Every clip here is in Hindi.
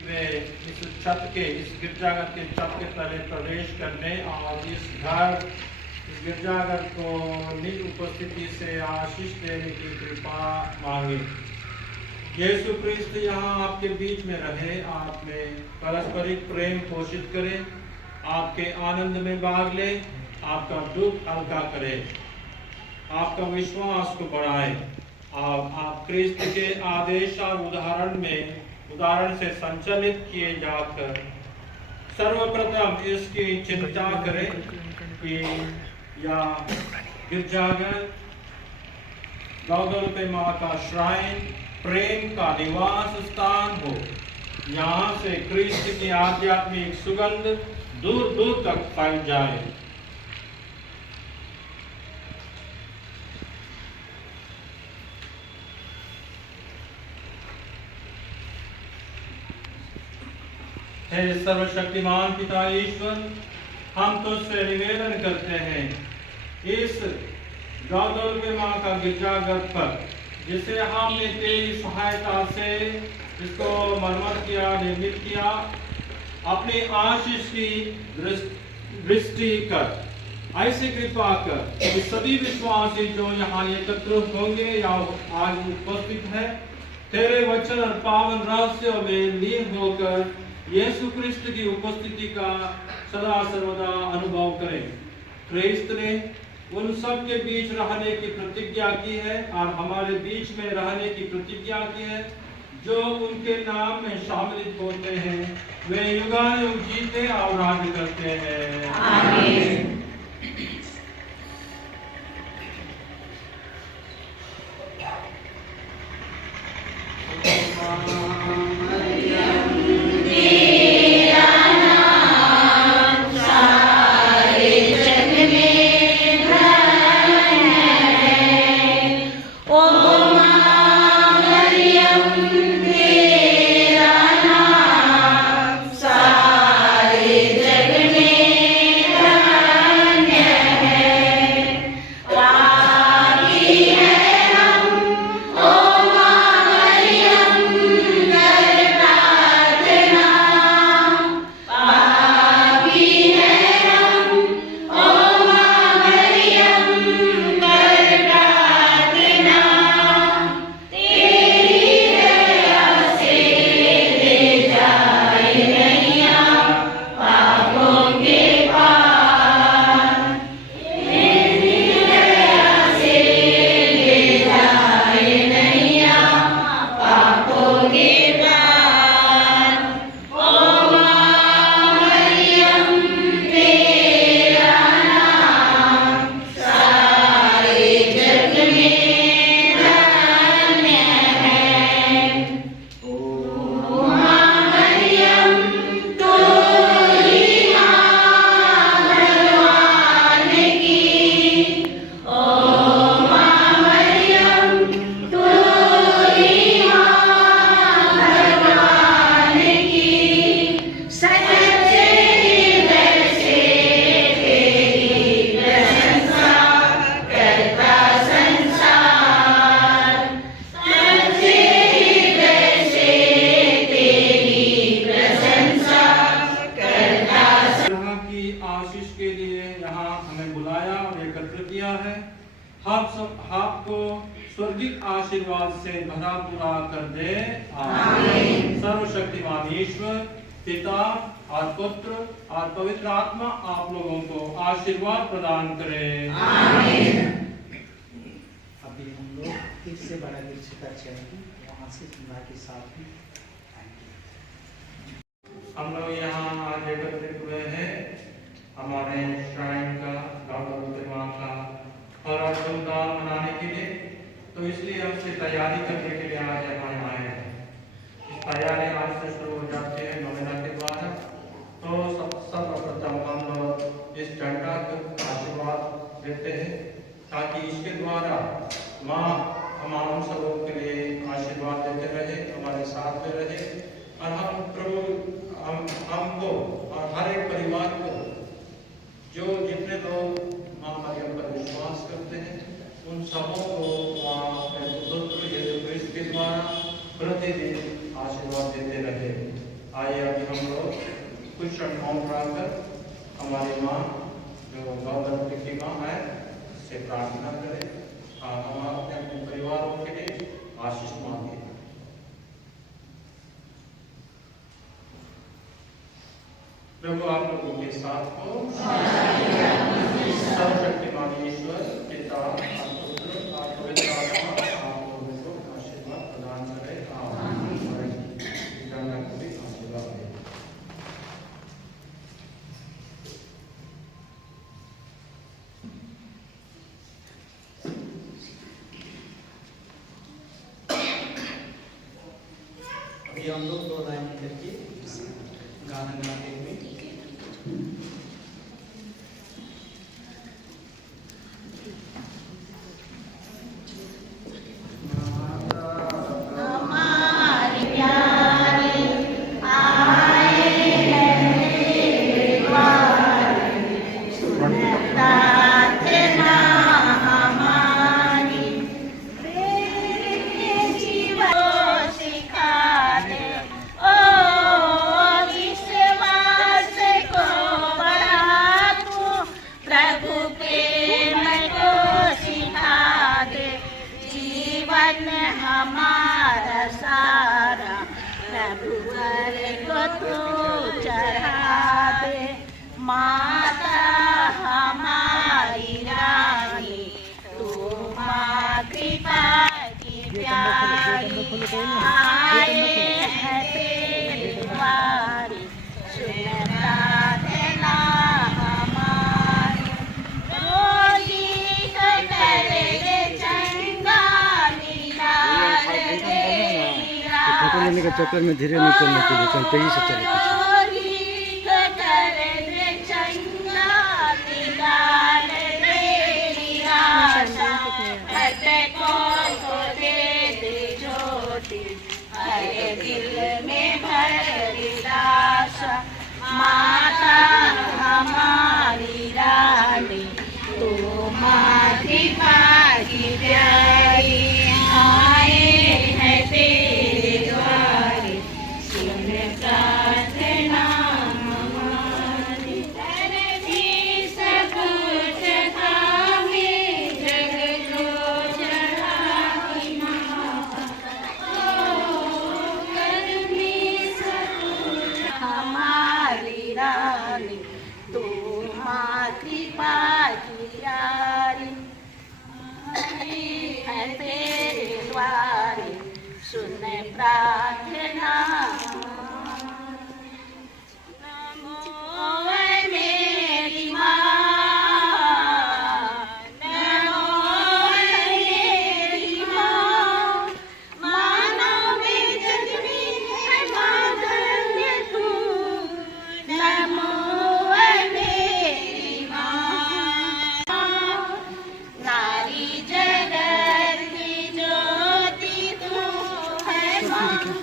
वे इस छत के, इस गिरजाघर के छत के तले प्रवेश करने और इस गिरजाघर को निज उपस्थिति से आशीष देने की कृपा मांगे। यीशु क्रिस्त यहाँ आपके बीच में रहे, आप में पारस्परिक प्रेम पोषित करे, आपके आनंद में भाग ले, आपका दुख हल्का करे, आपका विश्वास को बढ़ाए और आप क्रिस्त के आदेश और उदाहरण से संचालित किए जाकर सर्वप्रथम इसकी चिंता करें कि यह गिरजाघर गौगुल्फे माँ का श्राइन, प्रेम का निवास स्थान हो। यहाँ से क्रिस्त की आध्यात्मिक सुगंध दूर दूर तक फैल जाए। हे सर्वशक्तिमान पिता ईश्वर, हम तुझसे निवेदन करते हैं, इस गौगुल्फे माँ का गिरजाघर पर जिसे हमने तेरी सहायता से इसको मरम्मत किया, निर्मित किया, अपनी आशीष की दृष्टि कर, ऐसी कृपा कर कि सभी विश्वासी जो यहाँ एकत्र होंगे या आज उपस्थित है, तेरे वचन और पावन रहस्यों में लीन होकर यीशु क्रिस्त की उपस्थिति का सदा सर्वदा अनुभव करें। क्रिस्त ने उन सब के बीच रहने की प्रतिज्ञा की है और हमारे बीच में रहने की प्रतिज्ञा की है जो उनके नाम में शामिल होते हैं, वे युगानुयुग जीते और राज्य करते हैं। आमीन। आपको स्वर्गीय आशीर्वाद से भरा पूरा कर दे। आमीन। सर्वशक्तिमान ईश्वर पिता और पुत्र और पवित्र आत्मा आप लोगों को आशीर्वाद प्रदान करे। आमीन। अभी हम लोग फिर से बड़ा गिरजा का चलेंगे, वहाँ से जुमा के साथ में हम लोग यहाँ आज एकत्रित हुए हैं हमारे श्राइन का, गौगुल्फे माँ का बड़ा धूमधाम मनाने के लिए। तो इसलिए हमसे तैयारी करने के लिए आज यहाँ आए हैं। इस तैयारी आज से शुरू हो जाती है नोवेना के द्वारा। तो सर्वप्रथम हम लोग इस झंडा को आशीर्वाद देते हैं ताकि इसके द्वारा माँ हम सबों के लिए आशीर्वाद देते रहे, हमारे साथ में रहे और हम प्रभु हमको और हर एक परिवार को, जो जितने लोग माँ मरियम पर विश्वास करते हैं, उन सबों को माँ अपने पुत्र यीशु क्रिस्त के द्वारा प्रतिदिन आशीर्वाद देते रहे। कुछ क्षण मौन रहकर हमारी माँ जो गौदत्त की माँ है उससे प्रार्थना करें। हम अपने अपने परिवारों के लिए आशीष मांगे। प्रभु आप लोगों के साथ हो। सर्वशक्तिमान ईश्वर पिता और पुत्र और पवित्र आत्मा आप लोगों को आशीर्वाद प्रदान करे। आमीन। पिता को भी आशीर्वाद दे। अभी हम लोग 2 लाइन करके गाना गाते हुए हमारा सारा प्रभु को तू चढ़ा दे। माता हमारी रानी तू माँ कृपा की प्यारी, आए हैं तेरे द्वारे सुन प्रार्थना हमारी। रोगी को करे चंगा फोटो लेने के चक्कर में धीरे नहीं चलना चाहिए, चल तेजी से चले पीछे। दिल में भरी आशा माता हमारी रानी तू माँ कृपा की प्यारी, आए हैं तेरे द्वारे सुन प्रार्थना हमारी। तेरे भी सब कुछ थामे जग को चढ़ाती माँ, कर भी सब कुछ हमारी रानी तू माँ कृपा की प्यारी, है तेरे द्वारे सुन प्रार्थना। नमो मेरी माँ, नमो मेरी माँ, मानव में जग में है माधुर्य तू। नमो मेरी माँ, नारी जगत की ज्योति तू है माँ।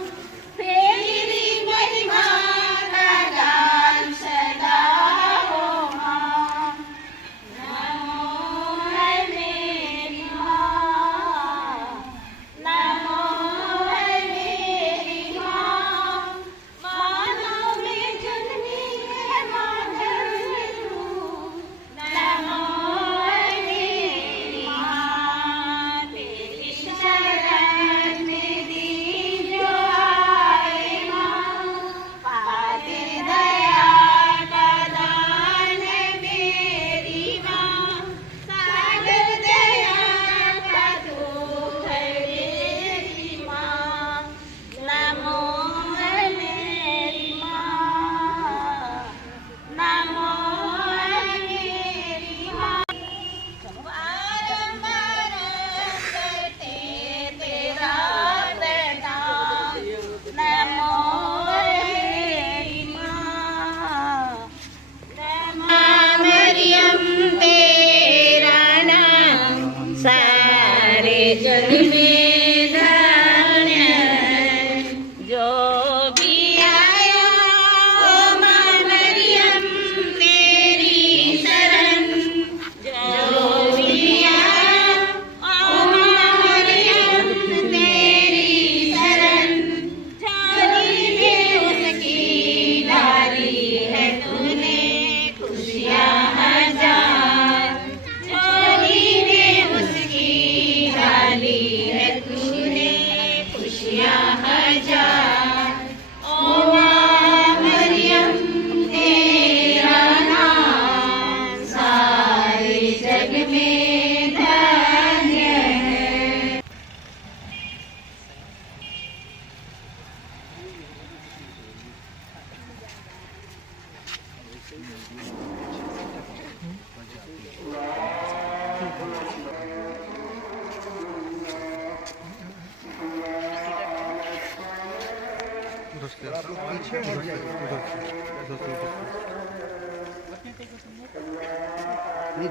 ये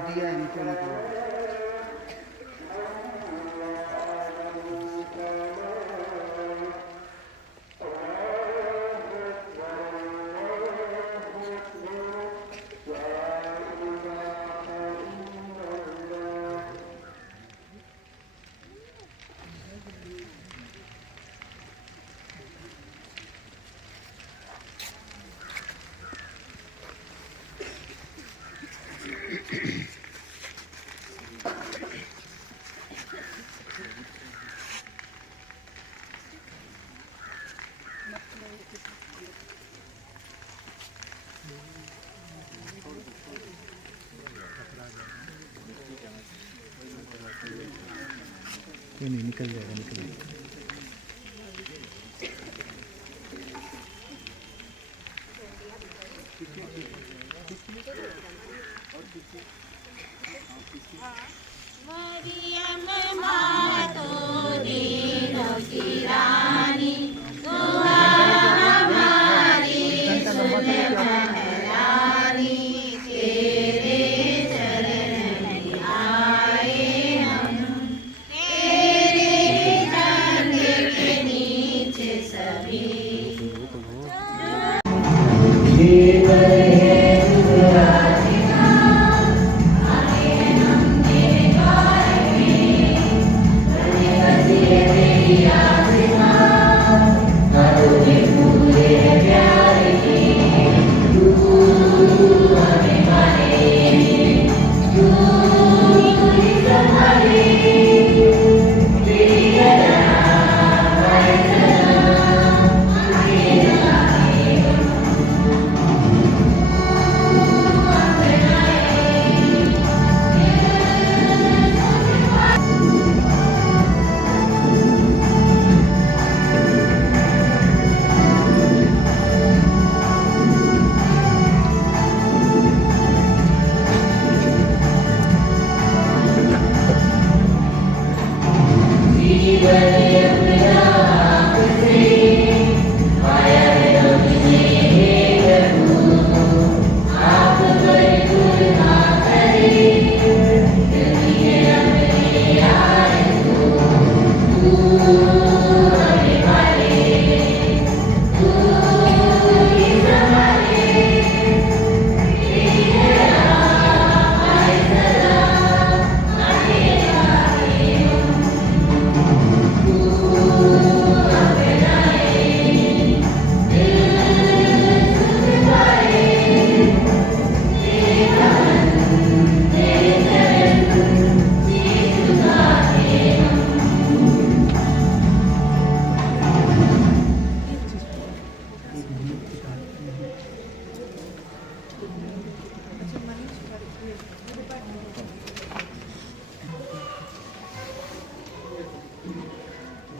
दिया है नीचे नीचे। नहीं निकल जाएगा निकल जाएगा। मरियम माँ तो दीनों की रानी, दुआ हमारी सुन महारानी, तेरे चरण में आए हम, तेरे झंडे के नीचे सभी।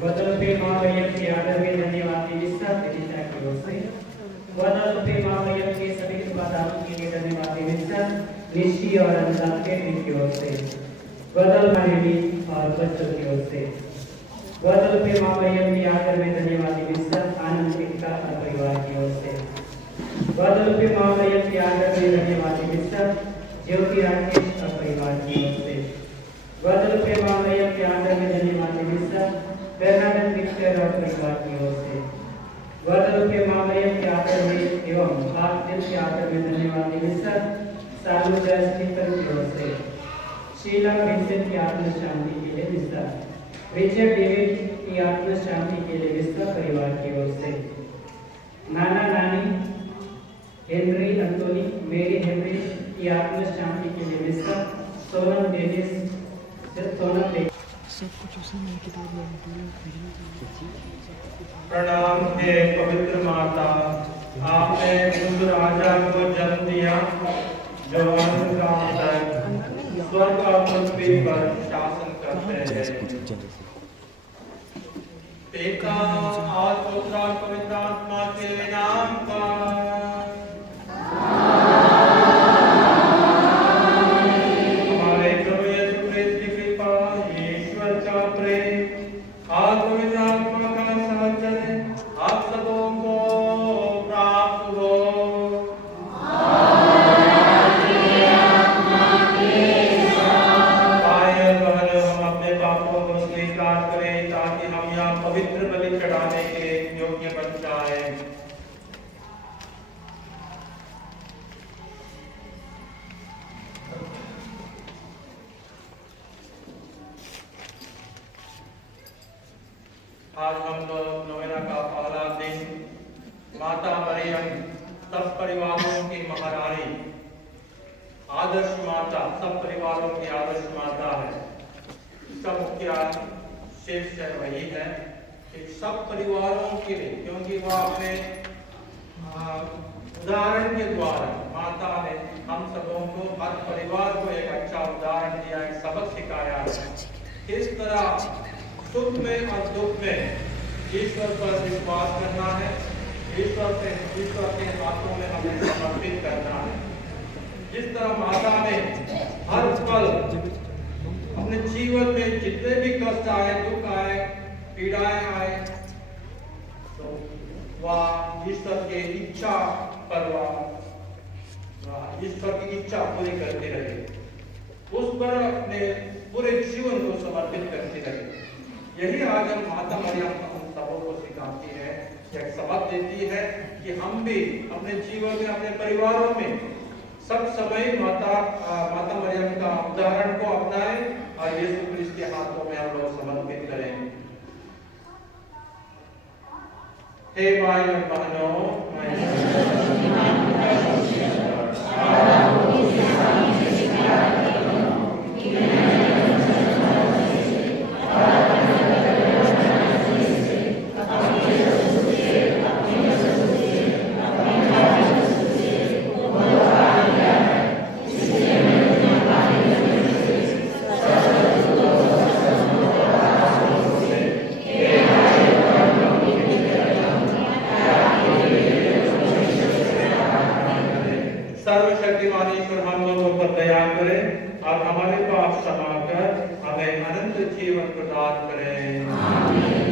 Guadalupe Maryam की आदर में धन्यवाद मिनिस्टर मिनिस्टर की ओर से। गुadalupe Maryam के सभी उपादानों के लिए धन्यवाद मिनिस्टर निशी और अनुदान के की ओर से। गुadalupe Maryam और बच्चों की ओर से। गुadalupe Maryam की आदर में धन्यवाद मिनिस्टर आनंद पिता और परिवार की ओर से। गुadalupe Maryam की आदर में धन्यवाद मिनिस्टर ज्योति राकेश और परिवार की ओर से। गुadalupe Maryam की आदर में धन्यवाद मिनिस्टर बेर्नाडेट विक्टर और परिवार की ओर से। गुadalupe Maryam के आदर में एवं आप दिल के आदर में धन्यवाद मिनिस्टर सालू जयस्मितर की ओर से। शीला विंसेंट की आत्म शांति के लिए मिस्टर रिचर्ड डेविड की आत्म शांति के लिए मिस्टर परिवार की ओर से। नाना नानी हेनरी अंटोनी मेरी हेनरी की आत्म शांति के लिए मिस्टर सोनम डेनिस सोनम प्रणाम हे पवित्र माता, आपने उस राजा को जन्म दिया जो अनंत काल तक स्वर्ग और पृथ्वी पर शासन करते हैं। पिता और पुत्र और पवित्र आत्मा के नाम पर आज हम लोग नोवेना का पहला दिन माता मरियम सब परिवारों की महारानी, आदर्श माता, सब परिवारों की आदर्श माता है। इसका मुख्य शीर्ष है वही है कि सब परिवारों के लिए, क्योंकि वह अपने उदाहरण के द्वारा माता ने हम सबों को, हर परिवार को एक अच्छा उदाहरण दिया, एक सबक सिखाया है। किस तरह सुख में और दुख में ईश्वर पर विश्वास करना है, ईश्वर के हाथों में हमें समर्पित करना है। जिस तरह माता ने हर पल अपने जीवन में जितने भी कष्ट आए, दुख आए, पीड़ाएं आए, तो वह ईश्वर की इच्छा पर ईश्वर की इच्छा पूरी करते रहे, उस पर अपने पूरे जीवन को समर्पित करते रहे। यही आज हम माता मरियम हम सबों को सिखाती है, एक सबक देती है कि हम भी अपने जीवन में, अपने परिवारों में सब समय माता मरियम का उदाहरण को अपनाएं और यीशु क्रिस्त के हाथों में हम लोग समर्पित करें। हे भाई और बहनों, सर्वशक्तिमान ईश्वर हम लोगों पर दया करे और हमारे पाप क्षमा कर हमें अनंत जीवन प्रदान करें। आमीन।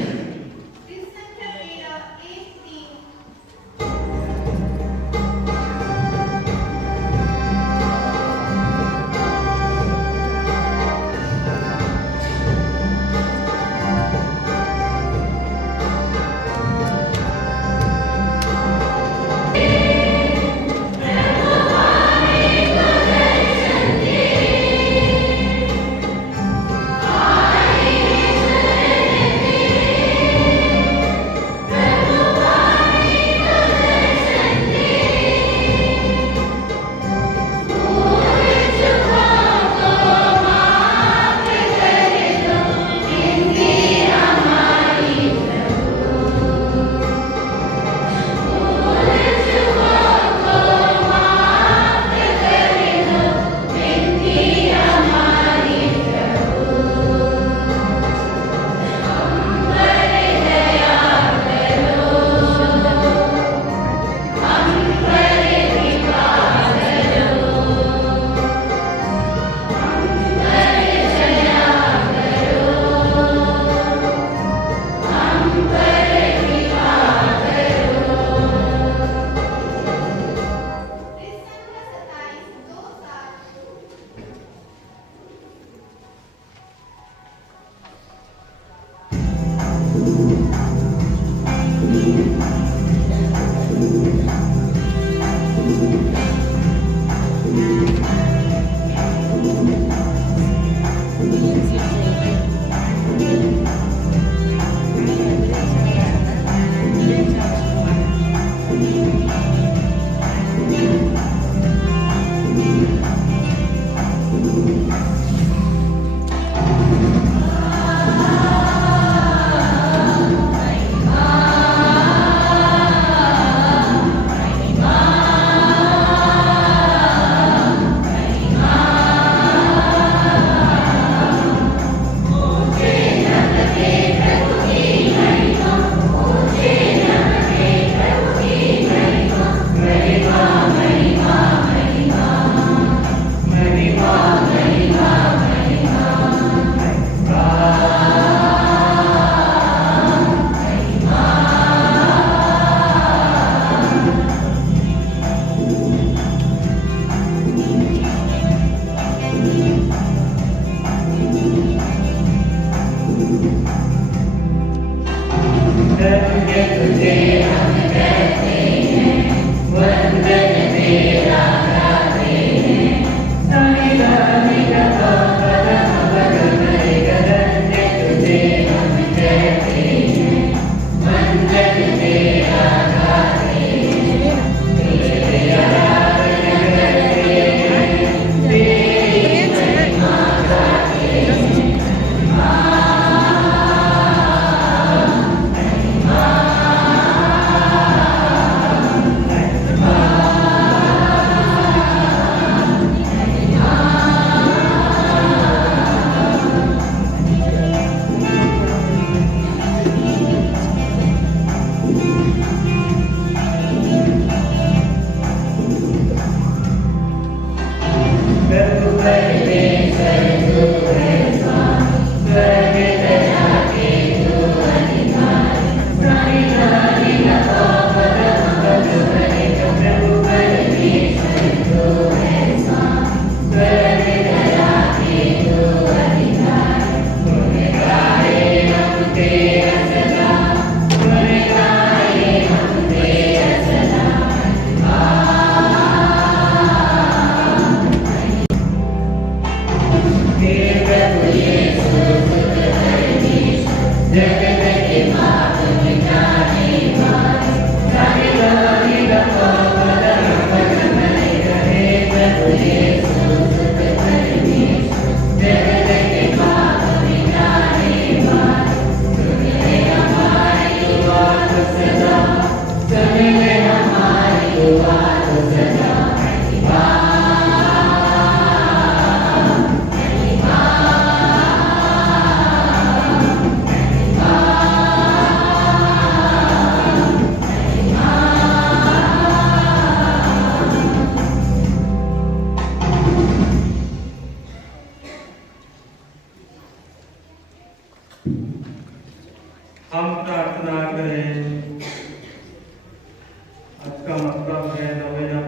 इसका मतलब है नोवेना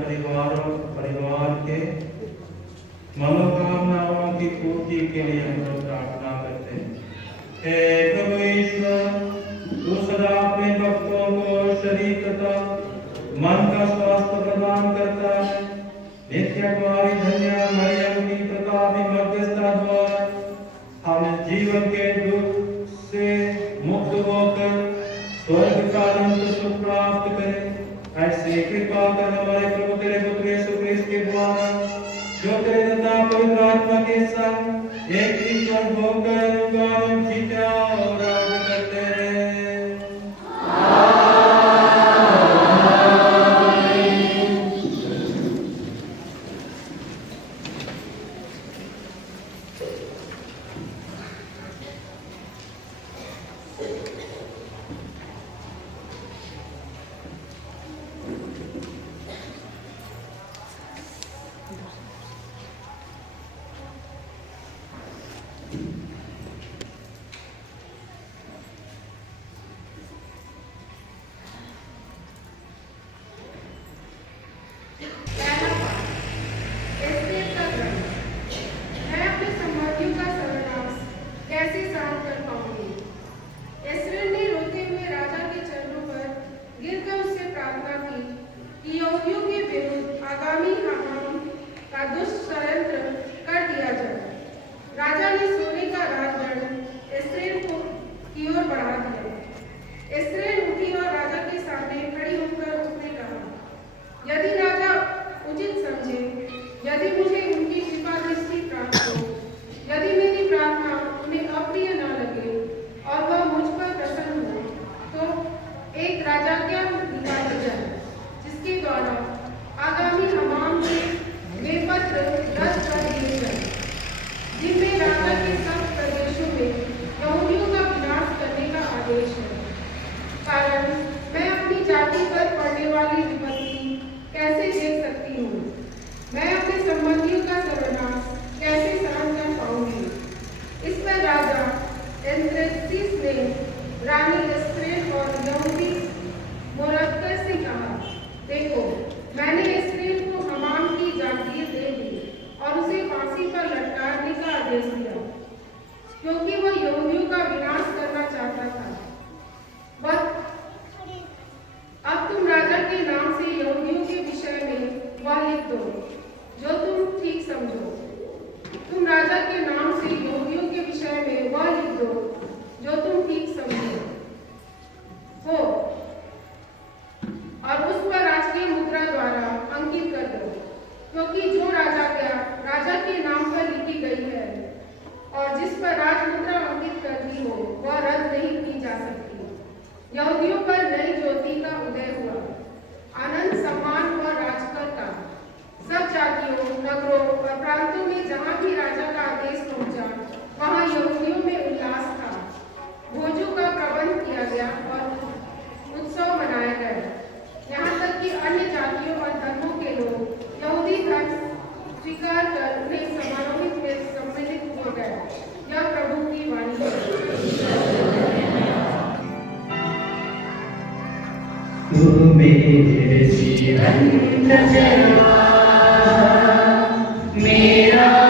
परिवार के मनोकामनाओं की पूर्ति के लिए हम लोग प्रार्थना करते हैं। हे प्रभु ईश्वर, तू सदा अपने भक्तों को शरीर तथा मन का स्वास्थ्य प्रदान करता है। नित्य कुमारी धन्य मरियम की प्रतापी मध्यस्थता द्वारा हम इस जीवन के दुख से मुक्त होकर स्वर्ग का अनंत सुख प्राप्त करें। ऐसी कृपा कर हमारे प्रभु तेरे पुत्र यीशु क्रिस्त के द्वारा, जो तेरे पिता पवित्र आत्मा के संग एक ईश्वर होकर गान जीता और राज करते रहे। मेरा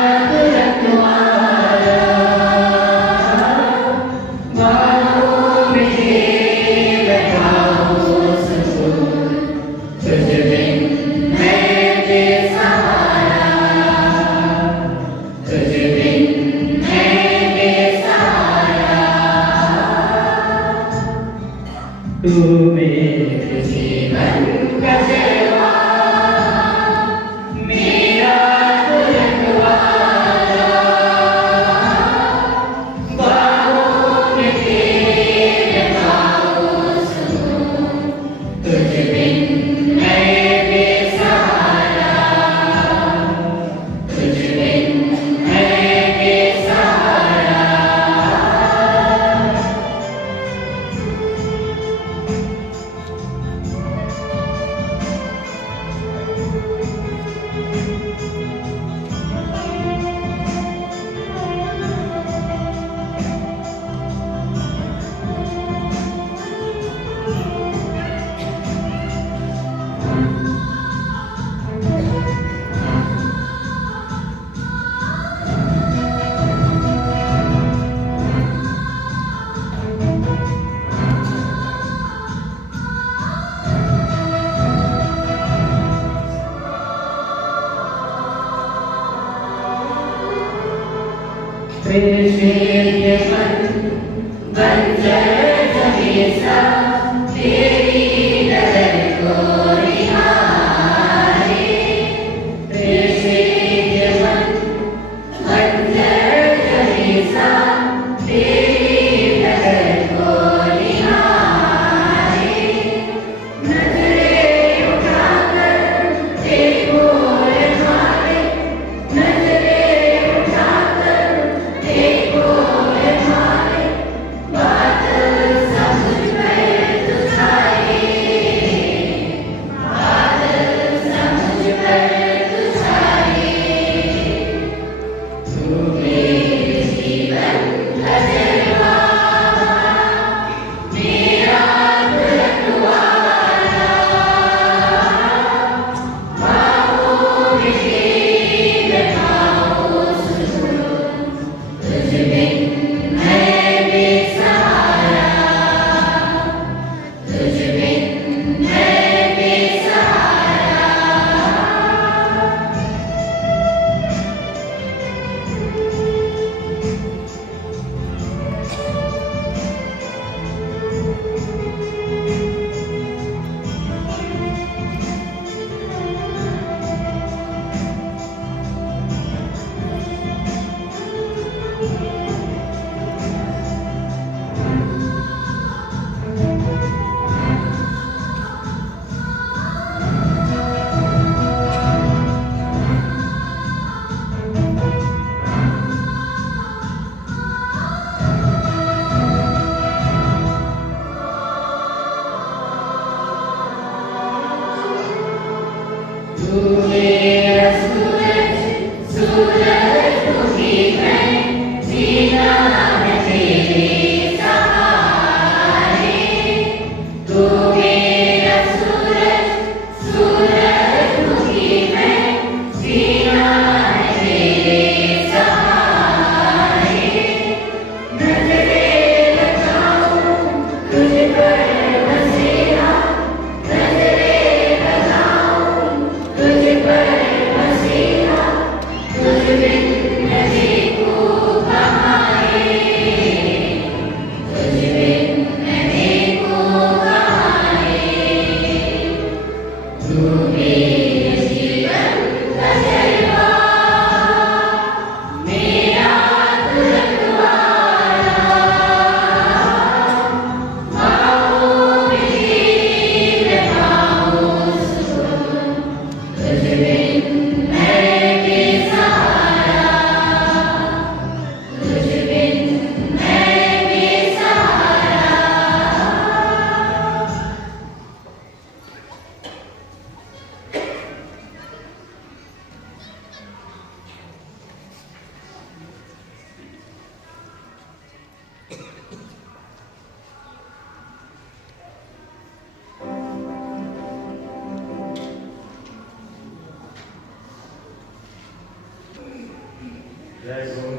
जय गुरु,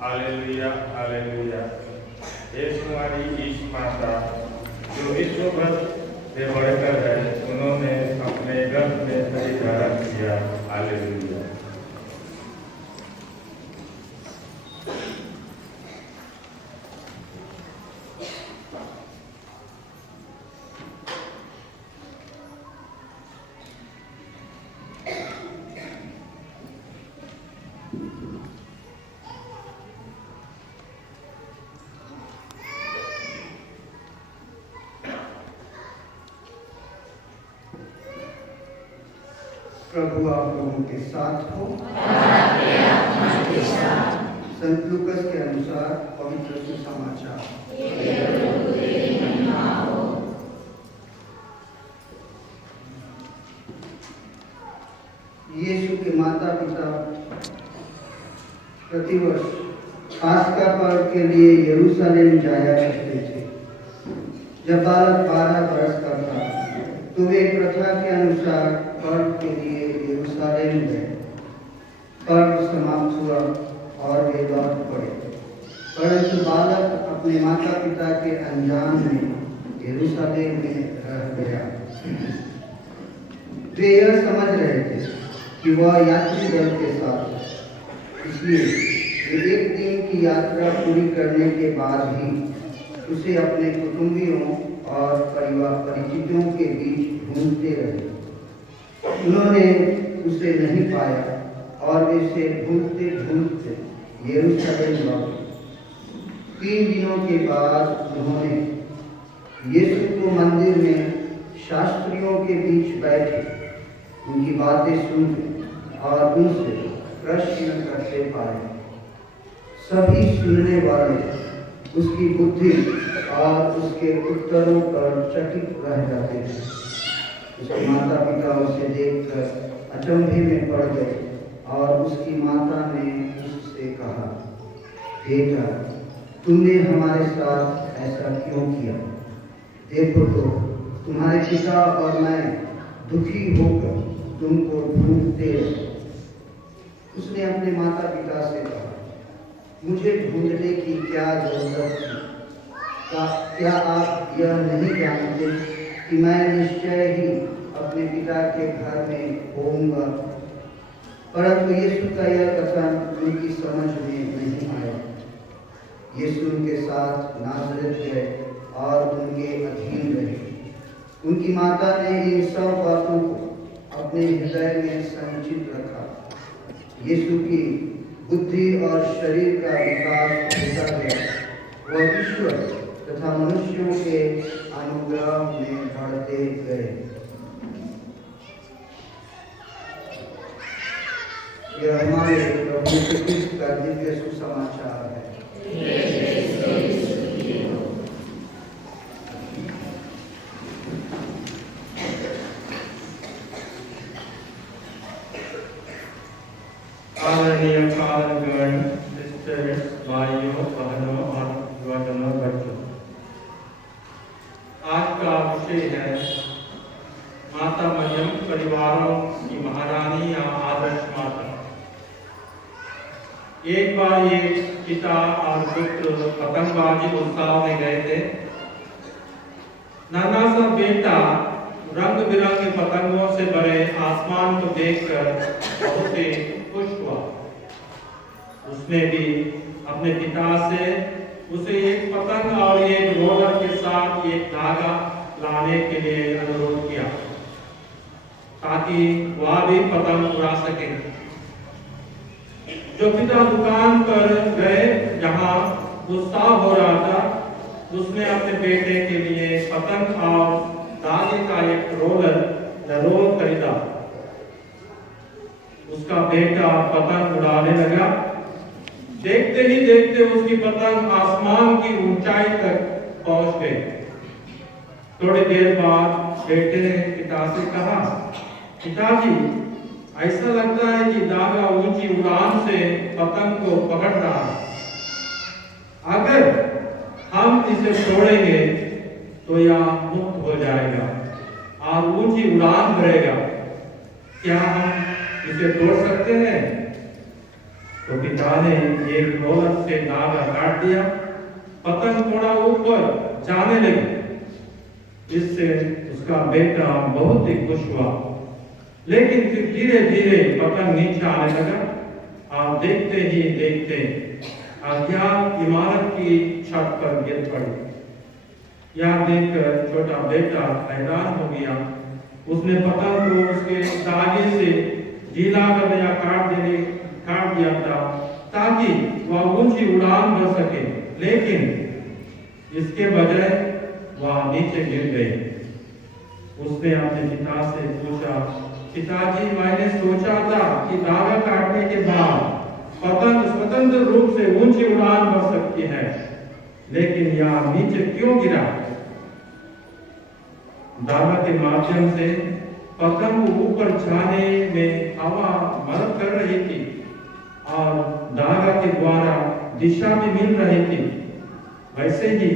हालेलुया हालेलुया। हे तुम्हारी ईश माता जो विश्व भर से बढ़कर है, उन्होंने अपने गर्भ में सही धारण किया। हालेलुया। प्रभु आप लोगों के साथ हो। संत लूकास के अनुसार पवित्र सुसमाचार। यीशु के माता पिता प्रतिवर्ष पास्का पर्व के लिए यरूशलेम जाया करते थे। जब बालक 12 वर्ष का था तो वे प्रथा के अनुसार पर्व के लिए यरूशलेम गए। पर्व समाप्त हुआ और वे लौट पड़े, परंतु बालक अपने माता पिता के अनजान में यरूशलेम में रह गया। वे यह समझ रहे थे कि वह यात्री दल के साथ, इसलिए कि एक दिन की यात्रा पूरी करने के बाद ही उसे अपने कुटुंबियों और परिचितों के बीच ढूंढते रहे। उन्होंने उसे नहीं पाया और वे उसे ढूंढते ढूंढते यरूशलेम लौटे। 3 दिनों के बाद उन्होंने यीशु को मंदिर में शास्त्रियों के बीच बैठे उनकी बातें सुनते और उनसे प्रश्न करते पाए। सभी सुनने वाले उसकी बुद्धि और उसके उत्तरों पर चकित रह जाते थे। उसके माता पिता उसे देखकर अचंभे में पड़ गए और उसकी माता ने उससे कहा, बेटा, तुमने हमारे साथ ऐसा क्यों किया? देखो तो तुम्हारे पिता और मैं दुखी होकर तुमको ढूंढते रहे। उसने अपने माता पिता से कहा, मुझे ढूंढने की क्या जरूरत थी? क्या आप यह नहीं जानते कि मैं निश्चय ही अपने पिता के घर में होऊंगा? परंतु यीशु का यह कथन उनकी समझ में नहीं आया। यीशु उनके साथ नाज़रेत गए और उनके अधीन रहे। उनकी माता ने इन सब बातों को अपने हृदय में संचित रखा। यीशु की बुद्धि और शरीर का विकास होता गया। वह ईश्वर तथा मनुष्यों के अनुग्रह में बढ़ते गए। यह हमारे प्रभु यीशु क्रिस्त का दिव्य सुसमाचार है। आदरणीय पालकगण, सिस्टर्स, भाइयों, बहनों और युवाजनों, बच्चों, आज का विषय है माता मरियम परिवारों की महारानी या आदर्श माता। एक बार ये पिता और पुत्र पतंगबाजी उत्सव में गए थे। नाना सा बेटा रंग बिरंगे पतंगों से भरे आसमान को देखकर बहुत ही खुश हुआ। उसने भी अपने पिता से उसे एक पतंग और एक रोलर के साथ एक धागा लाने के लिए अनुरोध किया ताकि वह भी पतंग उड़ा सके। जो पिता दुकान पर गए जहां उत्सव हो रहा था, उसने अपने बेटे के लिए पतंग और धागे का एक रोल खरीदा। उसका बेटा पतंग उड़ाने लगा। देखते ही देखते उसकी पतंग आसमान की ऊंचाई तक पहुंच गई। थोड़ी देर बाद बेटे ने पिता से कहा, पिताजी, ऐसा लगता है कि धागा ऊंची उड़ान से पतंग को पकड़ रहा है। अगर हम इसे छोड़ेंगे तो यह मुक्त हो जाएगा और ऊंची उड़ान भरेगा। क्या हम इसे तोड़ सकते हैं? तो पिता ने एक रोलर से धागा काट दिया। पतंग थोड़ा ऊपर जाने लगी। इससे उसका बेटा बहुत ही खुश हुआ। लेकिन फिर धीरे धीरे पतंग नीचे आने लगा और देखते ही देखते अज्ञात इमारत की छत पर गिर पड़ी। यह देखकर छोटा बेटा हैरान हो गया। उसने पतंग को उसके धागे से ढीला कर दिया, काट दिया था ताकि वह ऊंची उड़ान भर सके, लेकिन इसके बजाय वह नीचे गिर गई। उसने अपने पिता से पूछा, पिताजी, मैंने सोचा था कि धागा काटने के बाद पतंग स्वतंत्र रूप से ऊंची उड़ान भर सकती है, लेकिन यह नीचे क्यों गिरा? धागा के माध्यम से पतंग को ऊपर जाने में हवा मदद कर रही थी और धागा के द्वारा दिशा भी मिल रही थी। वैसे ही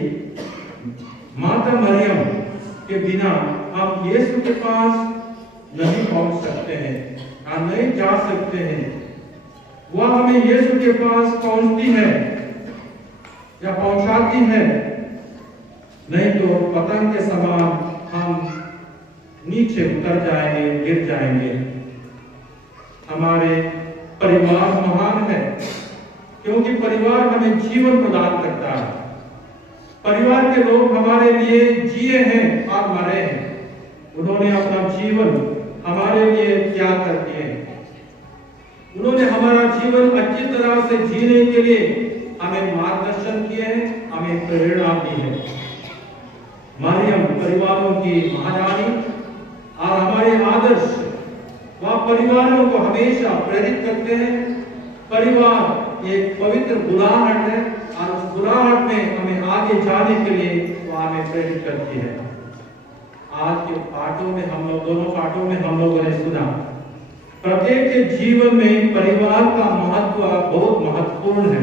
माता मरियम के बिना हम यीशु के पास नहीं पहुंच सकते हैं, हम नहीं जा सकते हैं। वह हमें यीशु के पास पहुंचती है या पहुंचाती है, नहीं तो पतंग के समान हम नीचे उतर जाएंगे, गिर जाएंगे। हमारे परिवार महान है, क्योंकि परिवार हमें जीवन प्रदान करता है। परिवार के लोग हमारे लिए जिए हैं और मरे हैं। उन्होंने अपना जीवन हमारे लिए त्याग कर दिए हैं। उन्होंने हमारा जीवन अच्छी तरह से जीने के लिए हमें मार्गदर्शन किए हैं, हमें प्रेरणा दी है। मरियम परिवारों की महारानी और हमारे आदर्श वह परिवारों को हमेशा प्रेरित करते हैं। परिवार एक पवित्र बुलाहट है और उस बुलाहट में हमें आगे जाने के लिए वह हमें प्रेरित करती है। आज के पाठों में हम लोग दोनों पाठों में हम लोगों ने सुना प्रत्येक के जीवन में परिवार का महत्व बहुत महत्वपूर्ण है।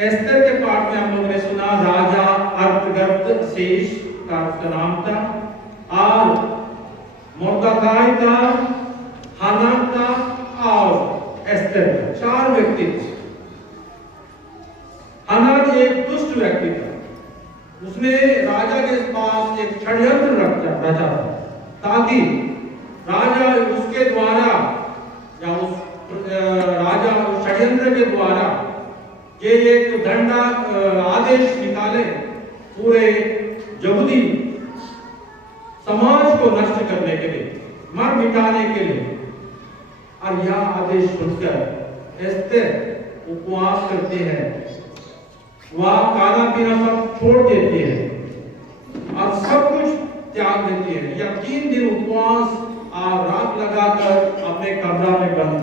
एस्तर के पाठ में हम लोगों ने सुना राजा अर्थगर्द शेष का नाम था और मोर्दकाई था, हाना था और एस्तर था। 4 व्यक्ति थे। हाना एक दुष्ट व्यक्ति था। उसने राजा के पास एक षड्यंत्र रचा था ताकि राजा उसके द्वारा या उस राजा उस षड्यंत्र के द्वारा ये एक दंडा आदेश निकाले पूरे यहूदी समाज को नष्ट करने के लिए, मार मिटाने के लिए। और यह आदेश सुनकर एस्तर उपवास करते हैं, वह खाना पीना सब छोड़ देती है और सब कुछ त्याग देती है। या 3 दिन उपवास और रात लगाकर अपने कमरा में बंद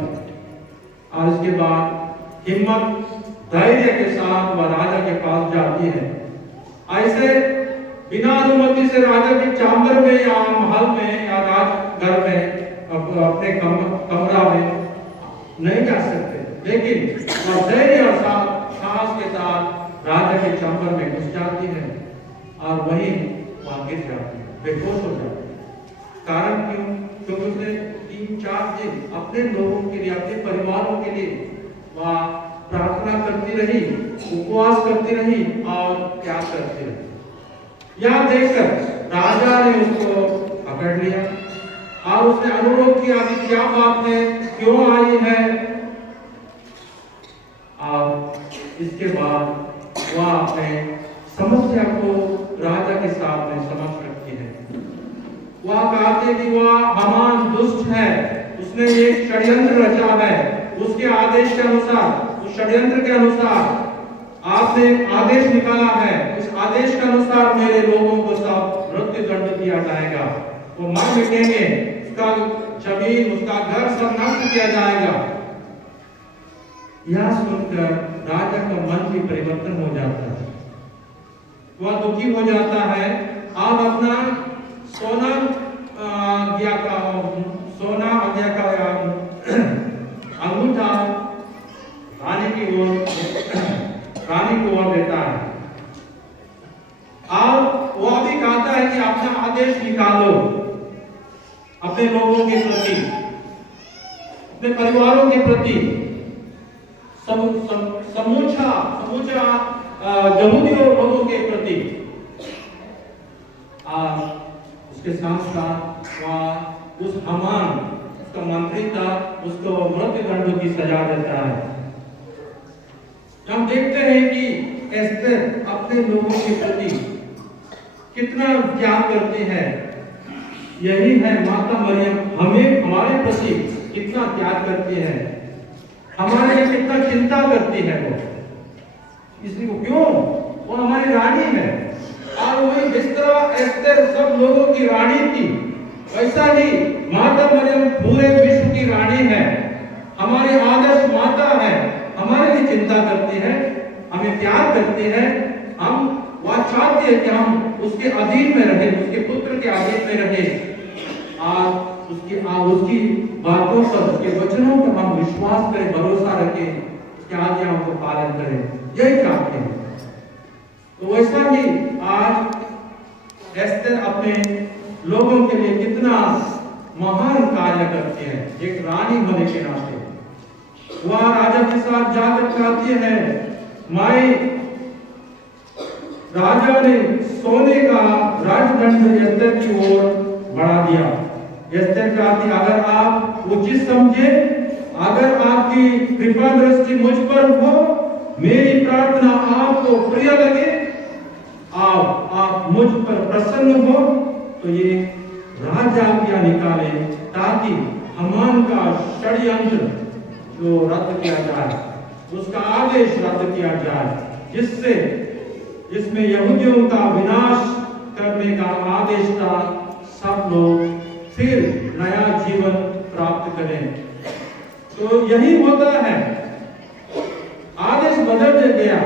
और इसके बाद हिम्मत धैर्य के साथ वह राजा के पास जाती है। ऐसे बिना अनुमति से राजा के चांबर में या महल में या राजघर में अपने कमरा में नहीं जा सकते, लेकिन वह धैर्य और साहस के साथ राजा के चांबर में घुस जाती है और वहीं वहां गिर जाती है, बेहोश हो जाती है। कारण क्यों? क्योंकि उसने 3-4 दिन अपने लोगों के लिए, अपने परिवारों के लिए वह प्रार्थना करती रही, उपवास करती रही और त्याग करती रही। यह देखकर राजा ने उसको पकड़ लिया और उसने अनुरोध किया कि क्या बात है, क्यों आई है। और इसके बाद वह अपने समस्या को राजा के सामने समझ रखती है। वह कहती कि वह हामान दुष्ट है, उसने एक षड्यंत्र रचा है। उसके आदेश के अनुसार, उस षड्यंत्र के अनुसार आपने आदेश निकाला है, उस आदेश के अनुसार मेरे लोगों को सब मृत्यु दंड दिया जाएगा, वो मर मिटेंगे, उसका जमीन, उसका घर सब नष्ट किया जाएगा। यह सुनकर राजा का मन भी परिवर्तन हो जाता है, वह दुखी हो जाता है और अपना सोना अंगूठा रानी को ओर देता है और वह भी कहता है कि अपना आदेश निकालो अपने लोगों के प्रति, अपने परिवारों के प्रति, समूचा यहूदियों लोगों के प्रति। उसके साथ साथ वह उस हामान, उसका मंत्री था, उसको मृत्यु दंड की सजा देता है। हम देखते हैं कि एस्तर अपने लोगों के प्रति कितना त्याग करते हैं। यही है माता मरियम हमें हमारे प्रति कितना त्याग करती है, हमारे लिए कितना चिंता करती है। वो इसलिए क्यों? वो हमारी रानी है और वही जिस तरह एस्तर सब लोगों की रानी थी, वैसा ही माता मरियम पूरे विश्व की रानी है, हमारी आदर्श माता है, हमारे लिए चिंता करती है, हमें प्यार करती है। हम वह चाहते हैं कि हम उसके अधीन में रहे, उसके पुत्र के अधीन में रहे और उसकी बातों पर, उसके वचनों पर हम विश्वास करें, भरोसा रखें, उसके आज्ञाओं को पालन करें, यही चाहते हैं। तो वैसा ही आज एस्तर अपने लोगों के लिए कितना महान कार्य करते हैं। एक रानी होने के नाते वह राजा के साथ जाकर कहती है, माई राजा ने सोने का राजदंड एस्तर की ओर बढ़ा दिया। एस्तर कहती, अगर आप उचित समझे अगर आपकी कृपा दृष्टि मुझ पर हो, मेरी प्रार्थना आपको प्रिय लगे, आप मुझ पर प्रसन्न हो, तो ये राज आज्ञा निकाले ताकि हामान का षड्यंत्र जो रद्द किया जाए, उसका आदेश रद्द किया जाए, जिसमें यहूदियों का विनाश करने का आदेश था, सब लोग फिर नया जीवन प्राप्त करें। तो यही होता है, आदेश बदल गया।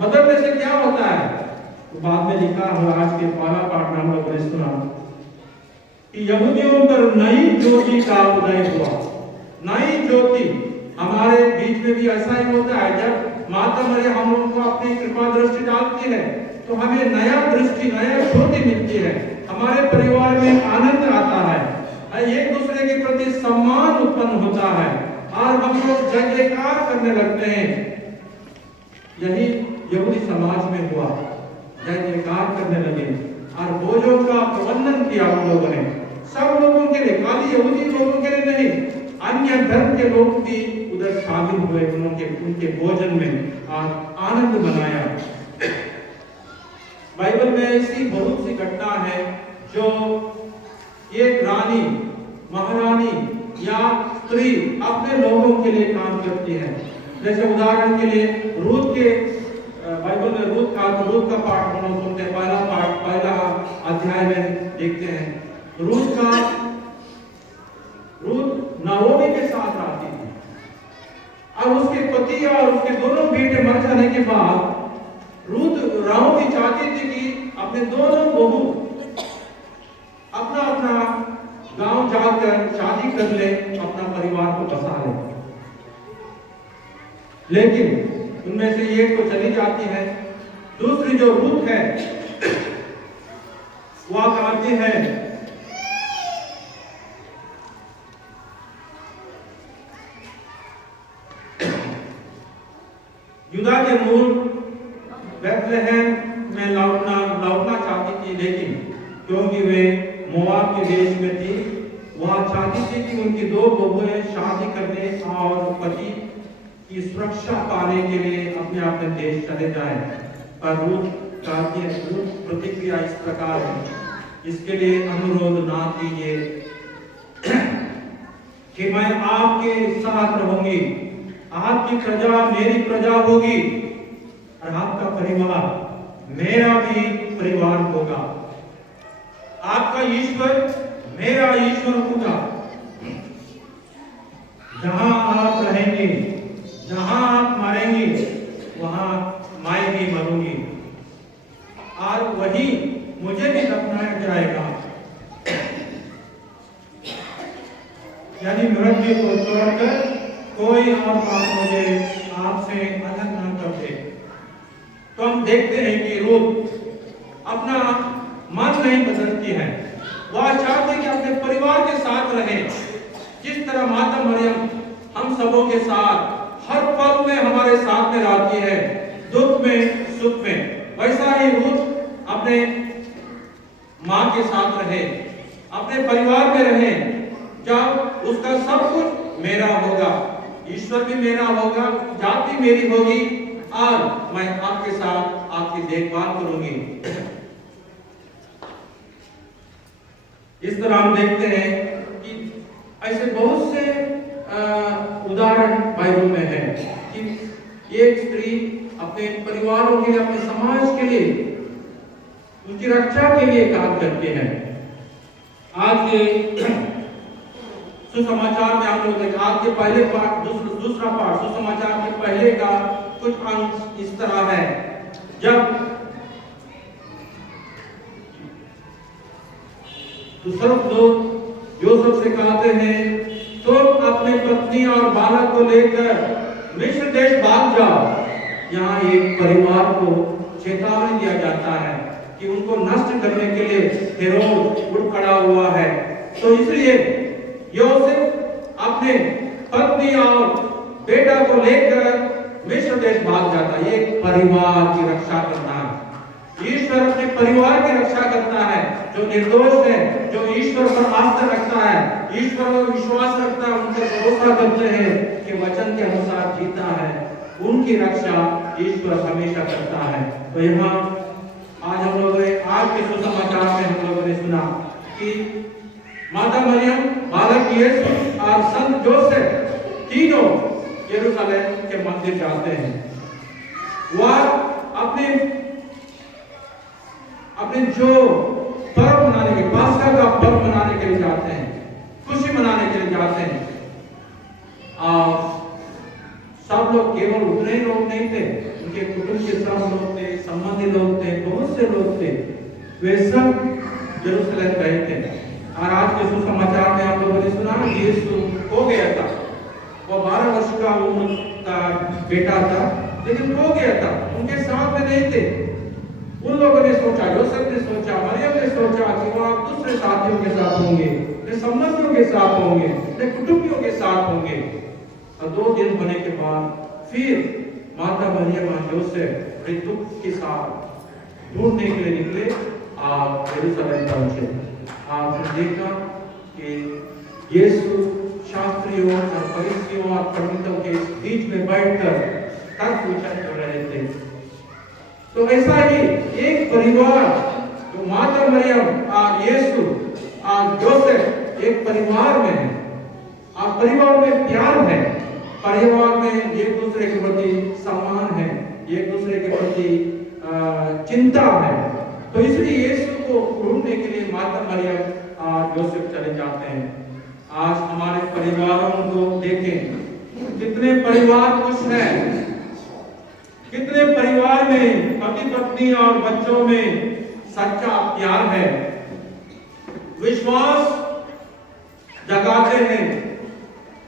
बदलने से क्या होता है? तो बाद में लिखा हुआ, आज के पहला पाठ में हम लोगों ने सुना कि यहूदियों पर नई ज्योति का उदय हुआ। नई ज्योति हमारे बीच में भी ऐसा ही होता है, जब माता मरियम हम लोगों को अपनी कृपा दृष्टि डालती है तो हमें नया दृष्टि, नया ज्योति मिलती है। हमारे परिवार में आनंद आता है, एक दूसरे के प्रति सम्मान उत्पन्न होता है और हम लोग जय जयकार करने लगते हैं। यही यहूदी समाज में हुआ, जय जयकार करने लगे और बोझों का प्रबंधन किया उन लोगों ने, सब लोगों के लिए, खाली यहूदी लोगों के लिए नहीं, अन्य धर्म के लोग भी उधर शामिल हुए, उनके भोजन में और आनंद मनाया। बाइबल में ऐसी बहुत सी घटना है जो एक रानी, महारानी या स्त्री अपने लोगों के लिए काम करती है। जैसे उदाहरण के लिए रूत के, बाइबल में रूत का पाठ हम लोग सुनते हैं, पहला अध्याय में देखते हैं। रूत नाओमी के साथ रहती थी और उसके पति और उसके दोनों बेटे मर जाने के बाद रूत नाओमी चाहती थी कि अपने दोनों बहू अपना अपना गांव जाकर शादी कर ले, अपना परिवार को बसा ले। लेकिन उनमें से एक तो चली जाती है, दूसरी जो रूत है वह कहती है यूदा के मूल बेथलेहम में लौटना चाहती थी, लेकिन क्योंकि वे मोआब के देश में थी, वह चाहती थी कि उनकी दो बहुएं शादी करने और पति की सुरक्षा पाने के लिए अपने अपने देश चले जाएं। पर रूत कहती है, रूत प्रतिक्रिया इस प्रकार है, इसके लिए अनुरोध ना कीजिए कि मैं आपके साथ रहूंगी, आपकी प्रजा मेरी प्रजा होगी और आपका परिवार मेरा भी परिवार होगा। आपका ईश्वर मेरा ईश्वर होगा। जहां आप रहेंगे, जहां आप मरेंगे, वहां मैं भी मरूंगी और वही मुझे भी दफनाया जाएगा। यानी मृत्यु को छोड़कर कोई और बात मुझे आपसे अलग न कर दे। तो हम देखते हैं कि रूत अपना मन नहीं बदलती है, वह चाहते कि अपने परिवार के साथ रहे। जिस तरह माता मरियम हम सबों के साथ हर पल में हमारे साथ में रहती है, दुख में सुख में, वैसा ही रूत अपने माँ के साथ रहे, अपने परिवार में रहे। जब उसका सब कुछ मेरा होगा, ईश्वर भी मेरा होगा, जाति मेरी होगी और मैं आपके साथ आपकी देखभाल करूंगी। इस तरह हम देखते हैं कि ऐसे बहुत से उदाहरण बाइबल में है कि एक स्त्री अपने परिवारों के लिए, अपने समाज के लिए, उसकी रक्षा के लिए काम करती है। आज के सुसमाचार में हम लोग देखें, आज के पहले पाठ, दूसरा पाठ सुसमाचार के पहले का कुछ अंश इस तरह है। जब स्वर्गदूत यूसुफ से कहते हैं, तुम अपने पत्नी और बालक को लेकर मिस्र देश भाग जाओ। यहाँ एक परिवार को चेतावनी दिया जाता है कि उनको नष्ट करने के लिए हेरोद उठ खड़ा हुआ है। तो इसलिए यूसुफ अपने पत्नी और बेटा को लेकर मिस्र देश भाग जाता है। एक परिवार की रक्षा करना, ईश्वर अपने परिवार की रक्षा करता है। जो निर्दोष है, जो ईश्वर पर आस्था रखता है, ईश्वर पर विश्वास रखता है, उन पर भरोसा करते हैं कि वचन के अनुसार जीता है, उनकी रक्षा ईश्वर हमेशा करता है। तो यहाँ आज हम लोगों ने आज के सुसमाचार में हम लोगों ने सुना कि माता मरियम, बालक यीशु और संत जोसेफ तीनों यरूशलेम के मंदिर जाते हैं। वह अपने जो पर्व मनाने के, पास्का का पर्व मनाने के लिए जाते हैं, खुशी मनाने के लिए जाते हैं। और सब लोग केवल उतने ही लोग नहीं थे, उनके कुटुंब के सब लोग थे, संबंधी लोग थे, बहुत से लोग थे, वे सब यरूशलेम गए थे। और आज के सुसमाचार में आप लोगों ने सुना यीशु हो गया था। वो 12 वर्ष का उम्र का बेटा था, लेकिन हो गया था, उनके साथ में नहीं थे। उन लोगों ने सोचा, योसेफ ने सोचा, मरियम ने सोचा कि वो आप दूसरे साथियों के साथ होंगे, अपने संबंधियों के साथ होंगे, अपने कुटुंबियों के साथ होंगे। और 2 दिन होने के बाद फिर माता मरियम और योसेफ बड़े दुख के साथ ढूंढने के लिए निकले और यरूशलेम पहुंचे। आपने देखा कि यीशु शास्त्रियों और फरीसियों और पंडितों के बीच में बैठकर तर्क वितर्क कर रहे थे। तो ऐसा ही एक परिवार, जो माता मरियम और यीशु और जोसेफ एक परिवार में है, और परिवार में प्यार है, परिवार में एक दूसरे के प्रति सम्मान है, एक दूसरे के प्रति चिंता है। तो इसलिए यीशु को ढूंढने के लिए माता मरियम और जोसेफ चले जाते हैं। आज हमारे परिवारों को देखें, कितने परिवार खुश हैं, कितने परिवार में पति पत्नी और बच्चों में सच्चा प्यार है, विश्वास जगाते हैं।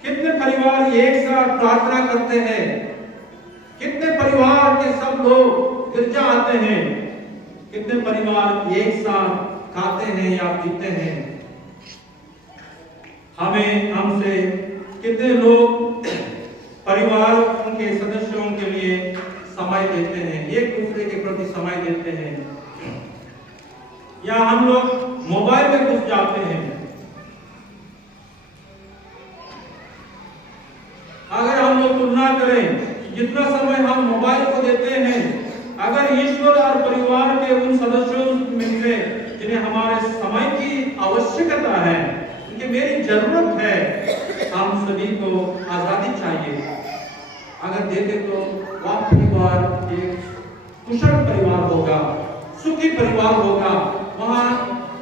कितने परिवार एक साथ प्रार्थना करते हैं, कितने परिवार के सब लोग गिरजा आते हैं, कितने परिवार एक साथ खाते हैं या पीते हैं। हमसे कितने लोग परिवार के सदस्यों के लिए समय देते हैं, एक दूसरे के प्रति समय देते हैं, या हम लोग मोबाइल में घुस जाते हैं। अगर हम लोग तुलना करें, जितना समय हम मोबाइल को देते हैं, अगर ईश्वर और परिवार के उन सदस्यों में से जिन्हें हमारे समय की आवश्यकता है, क्योंकि मेरी जरूरत है, हम सभी को आजादी चाहिए, अगर देते तो वह परिवार एक कुशल परिवार होगा, सुखी परिवार होगा, वहां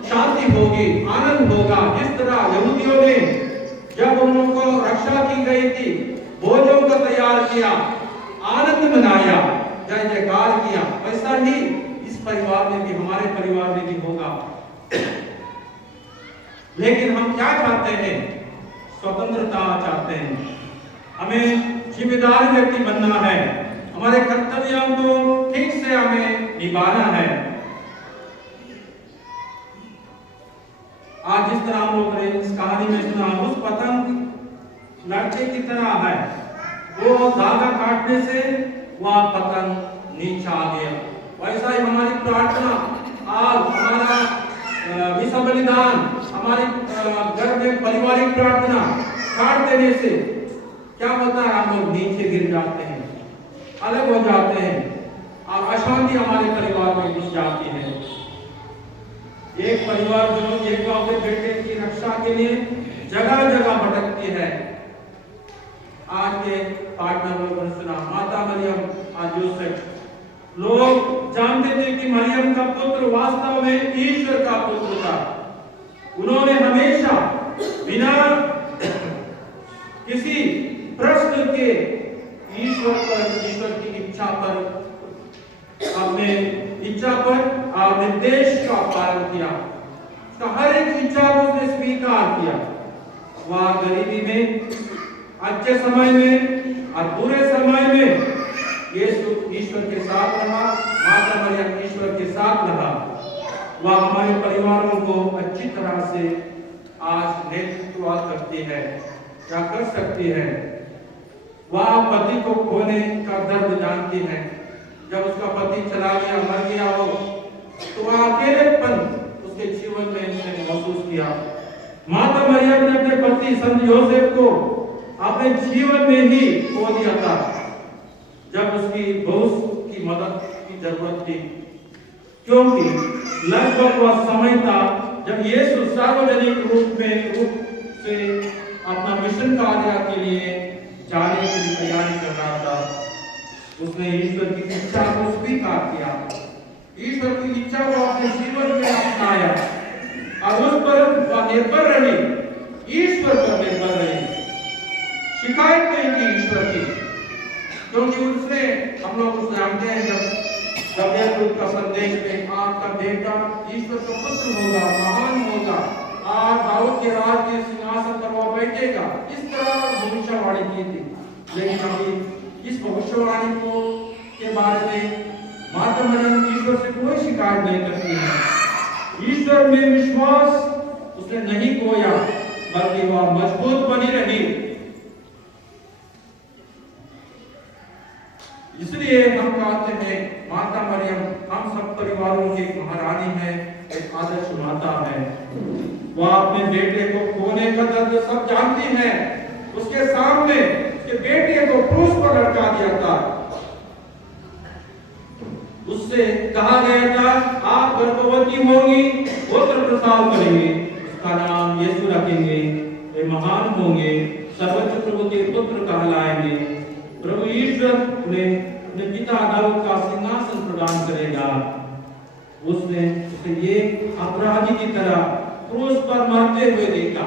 शांति होगी, आनंद होगा। जिस तरह यहूदियों ने जब उनको रक्षा की गई थी, भोजों को तैयार किया, आनंद मनाया, जय जयकार किया, वैसा ही इस परिवार में भी, हमारे परिवार में भी होगा। लेकिन हम क्या चाहते हैं? स्वतंत्रता चाहते हैं। हमें जिम्मेदार व्यक्ति बनना है, हमारे कर्तव्यों को ठीक से हमें निभाना है। आज जिस तरह हम लोग ने इस कहानी में सुना, उस पतंग लड़के की तरह है, वो धागा काटने से वह पतंग नीचे आ गया। वैसा ही हमारी प्रार्थना, आज हमारा विश्व बलिदान, हमारे घर में पारिवारिक प्रार्थना काट देने से क्या होता है? हम लोग नीचे गिर जाते हैं, अलग हो जाते हैं, और अशांति हमारे परिवार में घुस जाती है। एक परिवार जो एक अपने बेटे की रक्षा के लिए जगह जगह भटकती है। आज के पाठ में लोगों ने सुना, माता मरियम और यूसुफ, लोग जानते थे कि मरियम का पुत्र वास्तव में ईश्वर का पुत्र था। उन्होंने हमेशा बिना किसी प्रश्न के ईश्वर की इच्छा पर, अपने इच्छा पर और निर्देश का पालन किया। उसका हर एक इच्छा को उसने स्वीकार किया। वह गरीबी में, अच्छे समय में और बुरे समय में यीशु ईश्वर के साथ रहा, माता मरियम ईश्वर के साथ रहा। वह हमारे परिवारों को अच्छी तरह से आज नेतृत्व करती है, क्या कर सकती है। वह पति को खोने का दर्द जानती है। जब उसका पति चला गया, मर गया हो, तो वह अकेलेपन उसके जीवन में उसने महसूस किया। माता मरियम ने अपने पति संत योसेफ को अपने जीवन में ही खो दिया था जब उसकी बहू की मदद की जरूरत थी, क्योंकि लगभग वह समय था जब यीशु सार्वजनिक रूप से अपना मिशन कार्य के लिए जाने की तैयारी कर रहा था। उसने ईश्वर की इच्छा को स्वीकार किया, ईश्वर की इच्छा को अपने जीवन में अपनाया और उस पर वह निर्भर रही, ईश्वर पर निर्भर रही, शिकायत नहीं की ईश्वर की, क्योंकि उसने, हम लोग जानते हैं जब गब्रिएल का संदेश में आपका बेटा ईश्वर का पुत्र होगा, महान होगा और दाऊद के राज के सिंहासन पर वह बैठेगा, इस तरह भविष्यवाणी की थी। लेकिन अभी इस भविष्यवाणी को के बारे में माता मरियम ईश्वर से कोई शिकायत नहीं करती है। ईश्वर में विश्वास उसने नहीं खोया, बल्कि वह मजबूत बनी रही। इसलिए हम कहते हैं माता मरियम हम सब परिवारों की महारानी है, एक आदर्श माता है। वह अपने बेटे को खोने का दर्द सब जानती है। उसके सामने उसके बेटे को क्रूस पर लटका दिया था। उससे कहा गया था आप गर्भवती होंगी, पुत्र प्रसव करेंगे, उसका नाम यीशु रखेंगे, वे महान होंगे, सर्वोच्च प्रभु के पुत्र कहलाएंगे। प्रभु ईश्वर उन्हें अपने पिता दाऊद का सिंहासन प्रदान करेगा। उसने उसे ये अपराधी की तरह क्रूस पर मरते हुए देखा।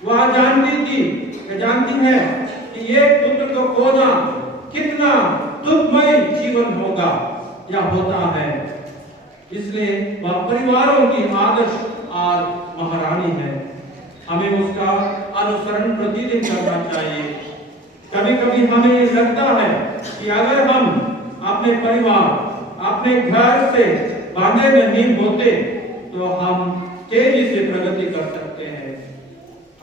वह जानती है कि ये पुत्र को खोना कितना दुखमय जीवन होगा या होता है। इसलिए वह परिवारों की आदर्श और महारानी है। हमें उसका अनुसरण प्रतिदिन करना चाहिए। कभी कभी हमें लगता है कि अगर हम अपने परिवार, अपने घर से बांधे नहीं होते तो हम तेजी से प्रगति कर सकते हैं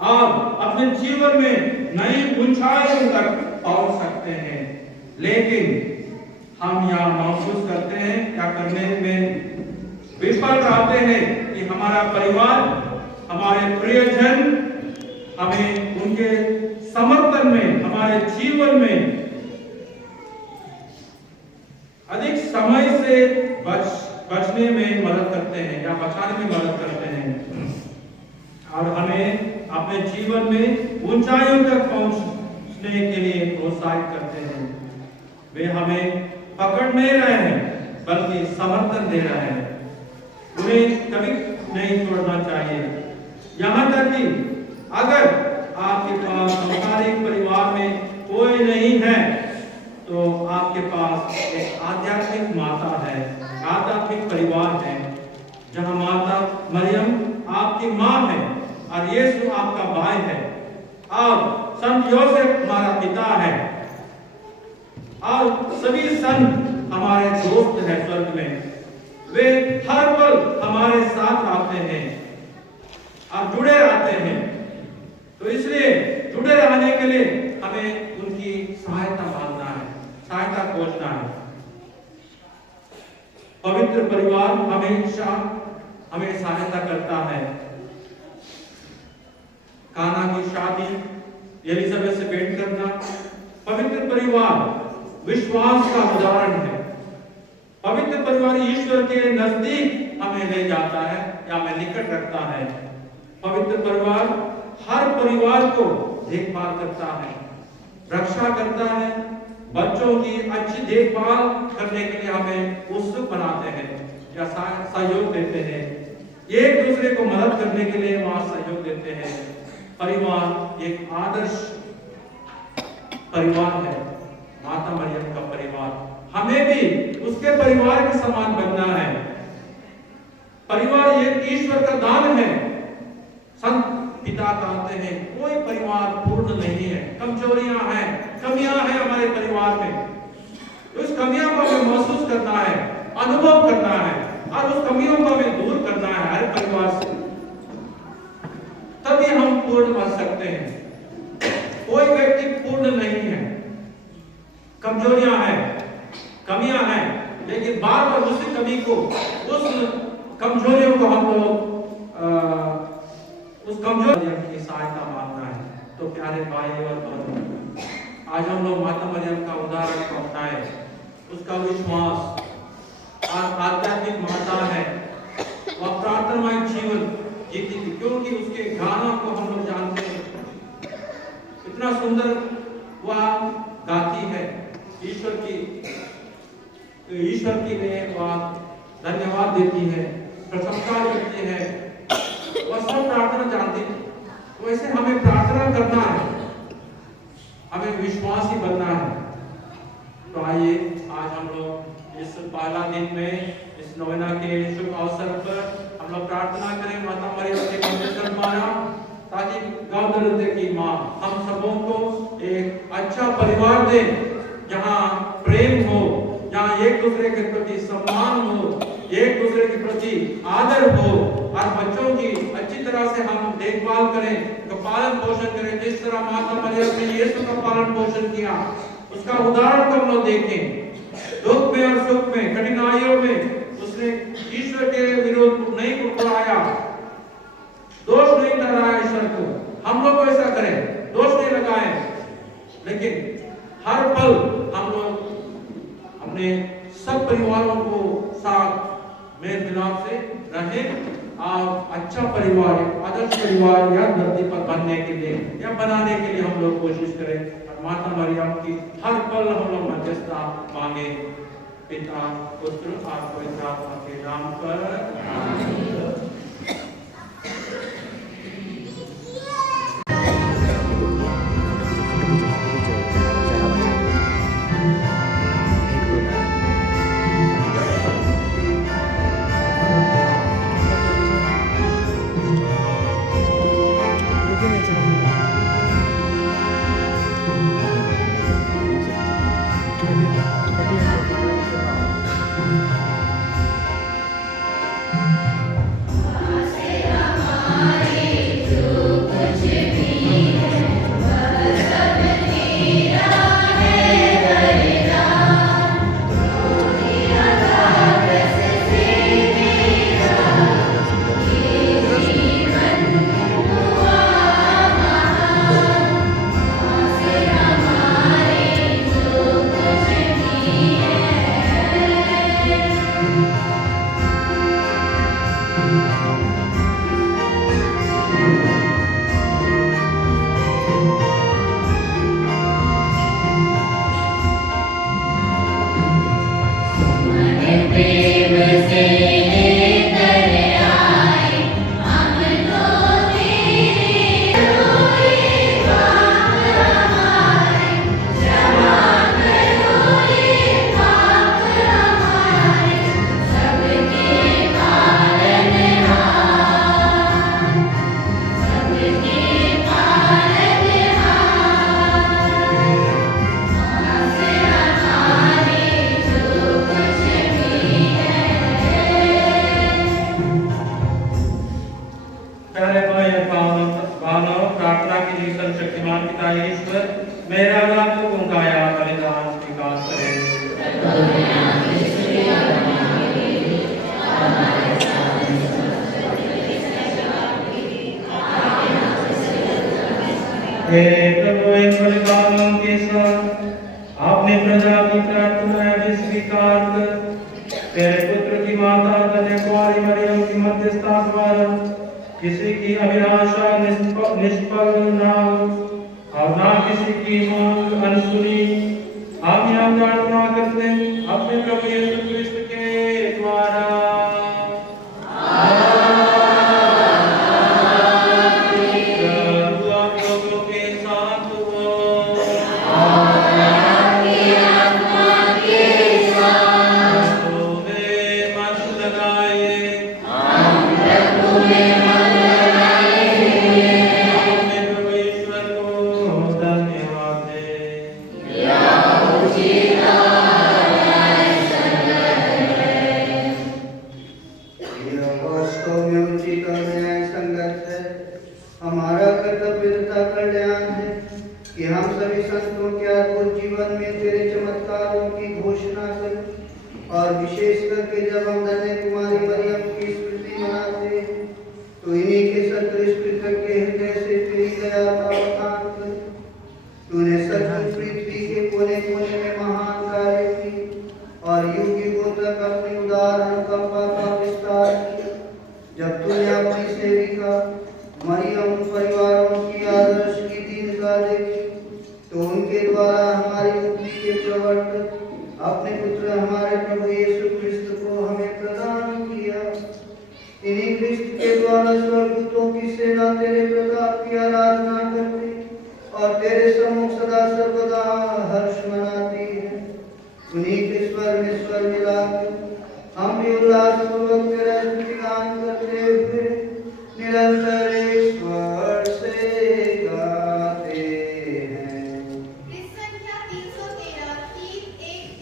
और अपने जीवन में नई ऊंचाइयों तक पहुंच सकते हैं। लेकिन हम यह महसूस करते हैं या करने में विफल रहते हैं कि हमारा परिवार, हमारे प्रियजन हमें उनके समर्थन में, हमारे जीवन में अधिक समय से बचने में मदद करते हैं या बचाने में मदद करते हैं और हमें अपने जीवन में ऊंचाइयों तक पहुंचने के लिए प्रोत्साहित करते हैं। वे हमें पकड़ नहीं रहे हैं बल्कि समर्थन दे रहे हैं। उन्हें कभी नहीं छोड़ना चाहिए। यहाँ तक कि अगर आपके पास संसारिक परिवार में कोई नहीं है तो आपके पास एक आध्यात्मिक माता है, आध्यात्मिक परिवार है, जहाँ माता मरियम आपकी माँ है और यीशु आपका भाई है और संत योसेफ हमारा पिता है और सभी संत हमारे दोस्त हैं स्वर्ग में। वे हर पल हमारे साथ आते हैं और जुड़े रहते हैं। तो इसलिए जुड़े रहने के लिए हमें उनकी सहायता मांगना है, सहायता खोजना है। पवित्र परिवार हमेशा हमें सहायता करता है। काना की शादी, एलिजाबेथ से भेंट करना, पवित्र परिवार विश्वास का उदाहरण है। पवित्र परिवार ईश्वर के नजदीक हमें ले जाता है या हमें निकट रखता है। पवित्र परिवार हर परिवार को देखभाल करता है, रक्षा करता है। बच्चों की अच्छी देखभाल करने के लिए हमें उत्सुक बनाते हैं या सहयोग देते हैं। एक दूसरे को मदद करने के लिए वहां सहयोग देते हैं। परिवार एक आदर्श परिवार है, माता मरियम का परिवार। हमें भी उसके परिवार के समान बनना है। परिवार एक ईश्वर का दान है। संत पिता कहते हैं कोई परिवार पूर्ण नहीं है, कमजोरियां हैं, कमियां हैं हमारे परिवार में। तो उस कमियों को हमें महसूस करना है, अनुभव करना है और उस कमियों को हमें दूर करना है हर परिवार से, तभी हम पूर्ण बन सकते हैं। कोई व्यक्ति पूर्ण नहीं है, कमजोरियां हैं, कमियां हैं, लेकिन बार बार उसी कमी को, उस कमजोरियों को हम लोग उस कमजोरी की सहायता मांगना है। तो प्यारे भाई और बहनों, आज हम लोग माता मरियम का उदाहरण को अपनाए, उसका विश्वास और आध्यात्मिक माता है, वह प्रार्थनामय जीवन जीती थी, क्योंकि उसके गाना को हम लोग जानते हैं, इतना सुंदर वह गाती है, ईश्वर की लिए वह धन्यवाद देती है, प्रशंसा करती है, वह सब प्रार्थना जानती है। वैसे हमें प्रार्थना करना है, हमें विश्वासी बनना है। तो आइए आज हम लोग इस पहला दिन में, इस नोवेना के शुभ अवसर पर हम लोग प्रार्थना करें माता मरियम के मंदिर द्वारा, ताकि गौदलते की माँ हम सबों को एक अच्छा परिवार दे, जहाँ प्रेम हो, जहाँ एक दूसरे के प्रति सम्मान हो, एक दूसरे के प्रति आदर हो, और बच्चों की अच्छी तरह से हम देखभाल करें, तो पालन पोषण करें, जिस तरह माता मरियम ने यीशु का पालन पोषण किया, उसका उदाहरण को हम लोग देखें। दुख में और सुख में, कठिनाइयों में उसने ईश्वर के विरोध नहीं कुकराया, दोष नहीं ठहराया ईश्वर को। हम लोग ऐसा करें, दोष नहीं लगाएं, लेकिन हर पल हम लोग अपने सब परिवारों को साथ मेल मिलाप से रहें, और अच्छा परिवार, आदर्श परिवार या धरती पर बनने के लिए या बनाने के लिए हम लोग कोशिश करें, और माता मरियम की हर पल हम लोग मध्यस्थता मांगे। पिता, पुत्र और पवित्र आत्मा के नाम पर। प्रार्थना की लिए सर्वशक्तिमान पिता ईश्वर मेरा नाम को गुणगाया बलिदान स्वीकार करें। हे प्रभु, इन बलिदानों के साथ आपने प्रजा की प्रार्थना भी स्वीकार कर तेरे पुत्र की माता कन्या मरियम की मध्यस्थता द्वारा किसी की अभिलाषा निष्फल ना हो और ना किसी की मांग अनसुनी। हम यह प्रार्थना करते हैं अपने प्रभु यीशु क्रिस्त के द्वारा। हमारा कर्तव्यता कल्याण है कि हम सभी संतों के अद्भुत जीवन में तेरे चमत्कारों की घोषणा करें और और विशेष करके जब हम धन्य कुमारी मरियम की स्मृति मनाते हैं तो इन्हीं के सदृश कृतज्ञ हृदय से तेरी दया का बखान करें। तूने सचमुच पृथ्वी के कोने कोने में महान कार्य किए और युग युगों तक अपनी उदार अनुकंपा का विस्तार किया। जब तूने अपनी सेविका मरियम परिवारों की आदर्श की दीनता देखी तो उनके द्वारा हमारी मुक्ति के प्रवर्तक अपने पुत्र हमारे प्रभु यीशु क्रिस्त को हमें प्रदान किया। इन्हीं क्रिस्त के द्वारा स्वर्गदूतों की सेना तेरे प्रताप की आराधना करती और तेरे सम्मुख सदा सर्वदा हर्ष मनाती है। उन्हीं के स्वर में स्वर मिलाकर हम भी उल्लास पूर्वक तेरा स्तुतिगान करते हुए निरंतर एक स्वर से गाते हैं। इस संख्या 313 313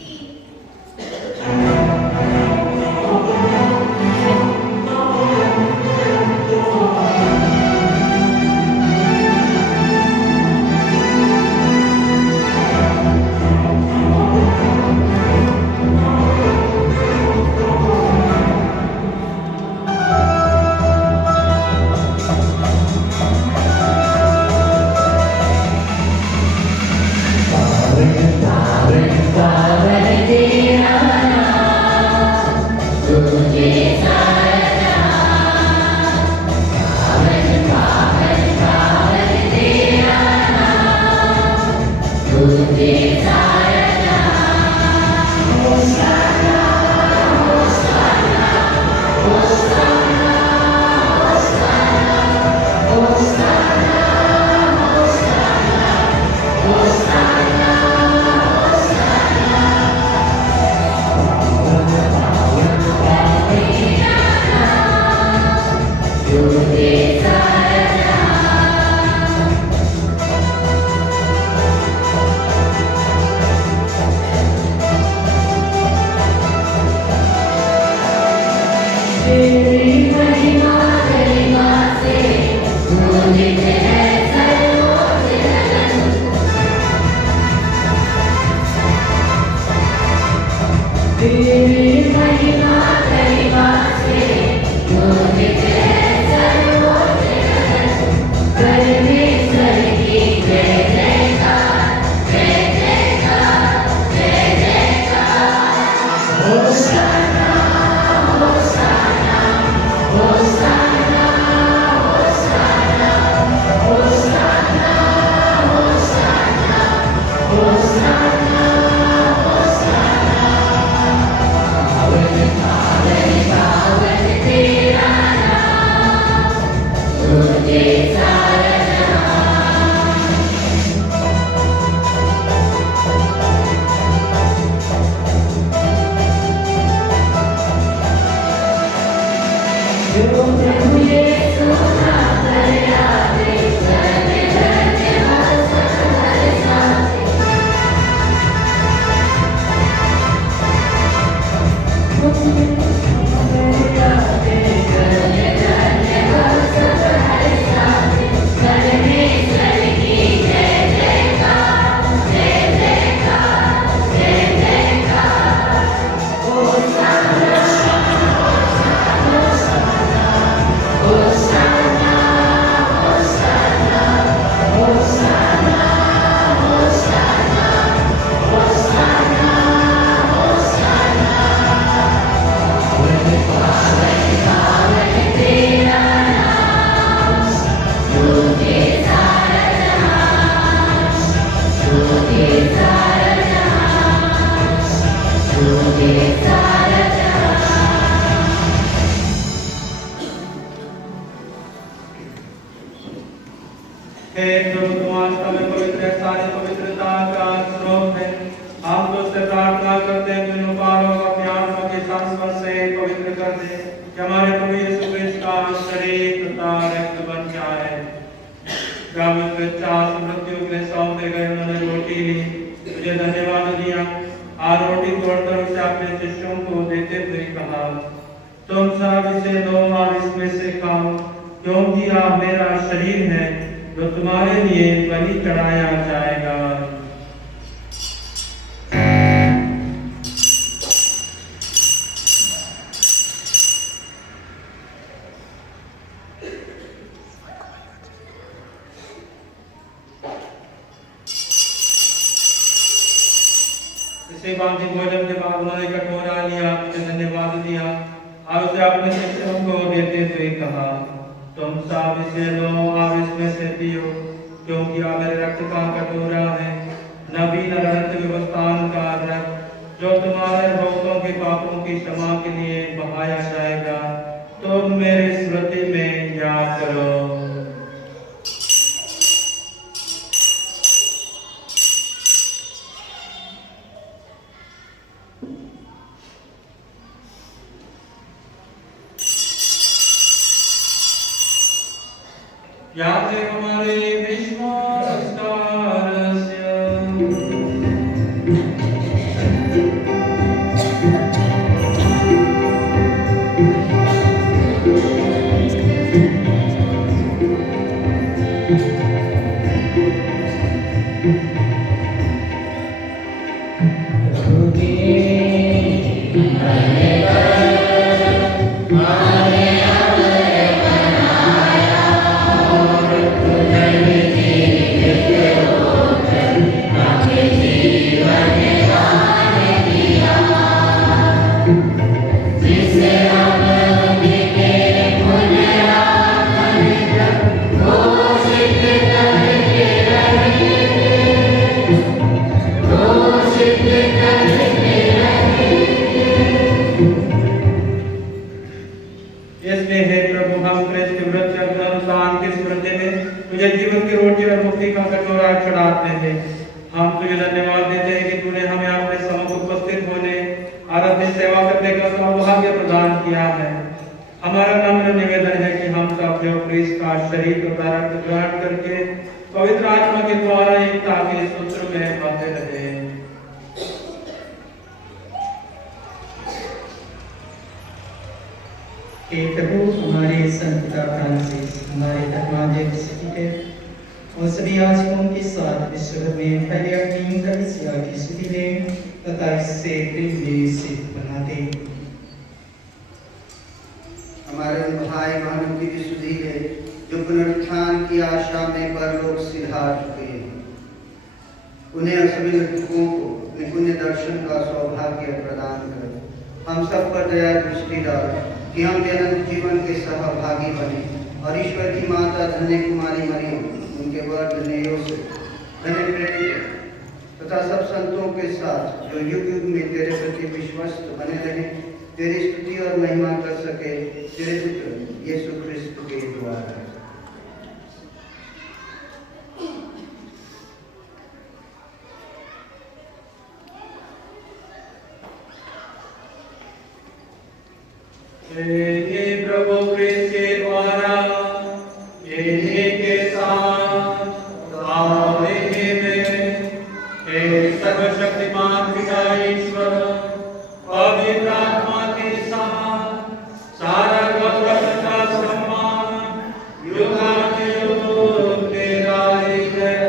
हे प्रभु तुम्हारे समय पवित्र सारी पवित्रता का स्रोत है। हम तो से प्रार्थना करते हैं इन उपायों को अपनी आत्मा के संस्पर्श से पवित्र कर दे कि हमारे प्रभु यीशु क्रिस्त का शरीर तथा रक्त बन जाए। जब चास मृत्यु के सौंपे गए उन्होंने रोटी ली, तुझे धन्यवाद दिया और रोटी तोड़कर उसे अपने शिष्यों को देते हुए कहा, तुम सब इसे लो और इसमें से खाओ, क्योंकि यह मेरा शरीर है जो तुम्हारे लिए बलि चढ़ाया जाएगा। इसके बाद भोजन के बाद उन्होंने कटोरा लिया, तुझे धन्यवाद दिया और उसे अपने शिष्यों को देते हुए कहा, तुम सब इसे लो और इसमें से पियो, क्योंकि यह मेरे रक्त का कटोरा है, नवीन अनंत व्यवस्थान का रक्त, जो तुम्हारे बहुतों के पापों की क्षमा के लिए बहाया जाएगा। तुम मेरी स्मृति में याद करो। याद है हमारे विश्वास का रहस्य। इसलिए हे प्रभु, हम क्रिस्त के व्रत के अनुसार की स्मृति में तुझे जीवन की रोटी और मुक्ति का कटोरा चढ़ाते हैं। हम तुझे धन्यवाद देते हैं कि तूने हमें अपने सम्मुख उपस्थित होने और अपनी सेवा करने का सौभाग्य प्रदान किया है। हमारा नम्र निवेदन है कि हम सब जो क्रिस्त का शरीर और रक्त ग्रहण करके पवित्र आत्मा के द्वारा एकता के सूत्र में बंधे रहे। हे प्रभु, हमारे संत पिता फ्रांसिस, हमारे धर्माध्यक्ष टिकट और सभी याजकों के साथ विश्व में फैले अपनी कलीसिया की स्तुति में तथा इससे प्रेम में सिद्ध बनाते। हमारे उन भाई बहनों की भी स्तुति है जो पुनरुत्थान की आशा में परलोक सिधार चुके हैं। उन्हें सभी मृतकों को निपुण्य दर्शन का सौभाग्य प्रदान कर हम सब पर दया दृष्टि डाल कि हम अनंत जीवन के सहभागी बने और ईश्वर की माता धन्य कुमारी मरियम, उनके वर धन्य योसेफ, धन्य प्रेरित तथा सब संतों के साथ जो युग युग में तेरे प्रति विश्वस्त बने रहे, तेरी स्तुति और महिमा कर सके, तेरे पुत्र यीशु ख्रिस्त के द्वारा। हे प्रभु क्रिस्त के द्वारा इन्हीं के साथ और इन्हीं में हे सर्वशक्तिमान पिता ईश्वर, पवित्र आत्मा के साथ सारा गौरव तथा सम्मान युगानुयुग तेरा ही है।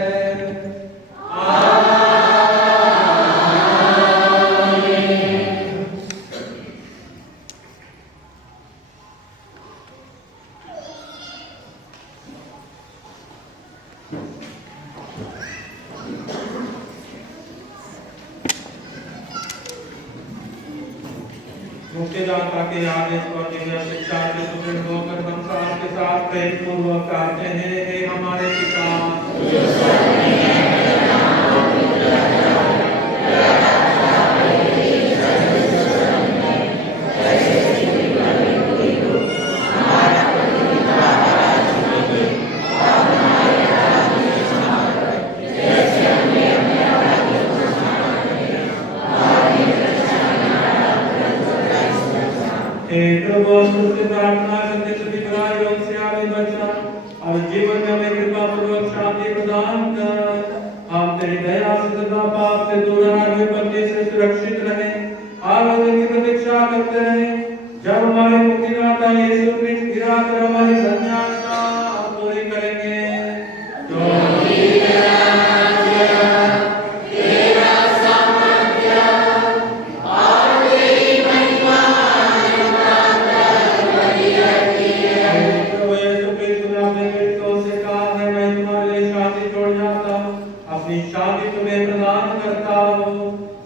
मुक्तिदाता के आदेश और दिव्य शिक्षा से सुदृढ़ होकर हम सबके साथ प्रेम पूर्वक कहते हैं, हे हमारे पिता। प्रार्थना करते सभी बुराइयों से हमें बचा और जीवन में हमें कृपा पूर्वक शांति प्रदान कर। हम तेरी दया से सदा पाप से दूर और विपत्ति से सुरक्षित रहे और की प्रतीक्षा करते रहे, जब हमारे मुक्तिदाता यीशु ख्रिस्त गिरा कर हमारी धन्य आशा पूरी करेंगे। शांति तुम्हें प्रदान करता हो,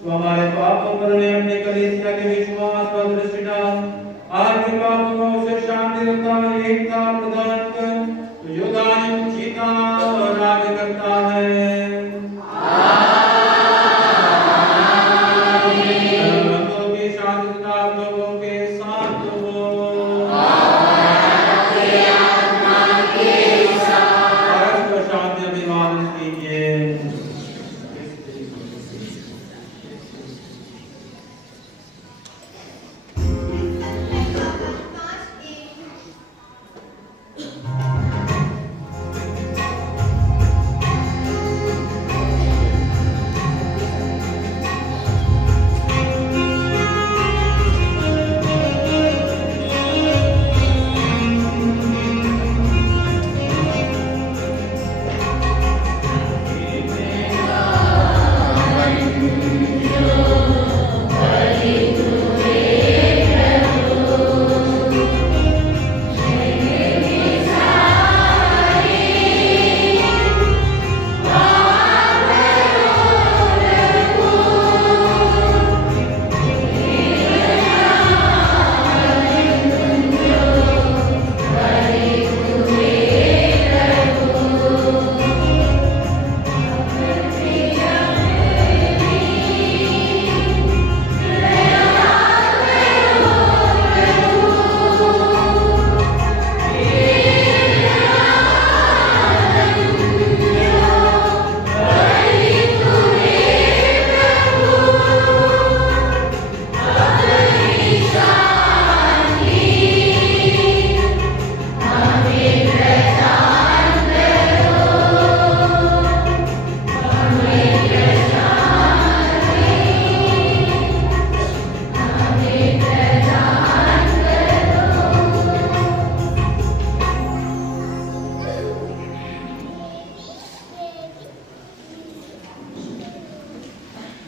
तो हमारे पापों पर उन्हें अपने कलीसिया के विश्वास पर दृष्टि डाल, आत्मिक पापों से शांति और एकता प्रदान कर, तो युगानुयुग जीता और राज करता है। लोगों की शांति तथा लोगों के साथ हो। परस्पर शांति अभिवादन कीजिए।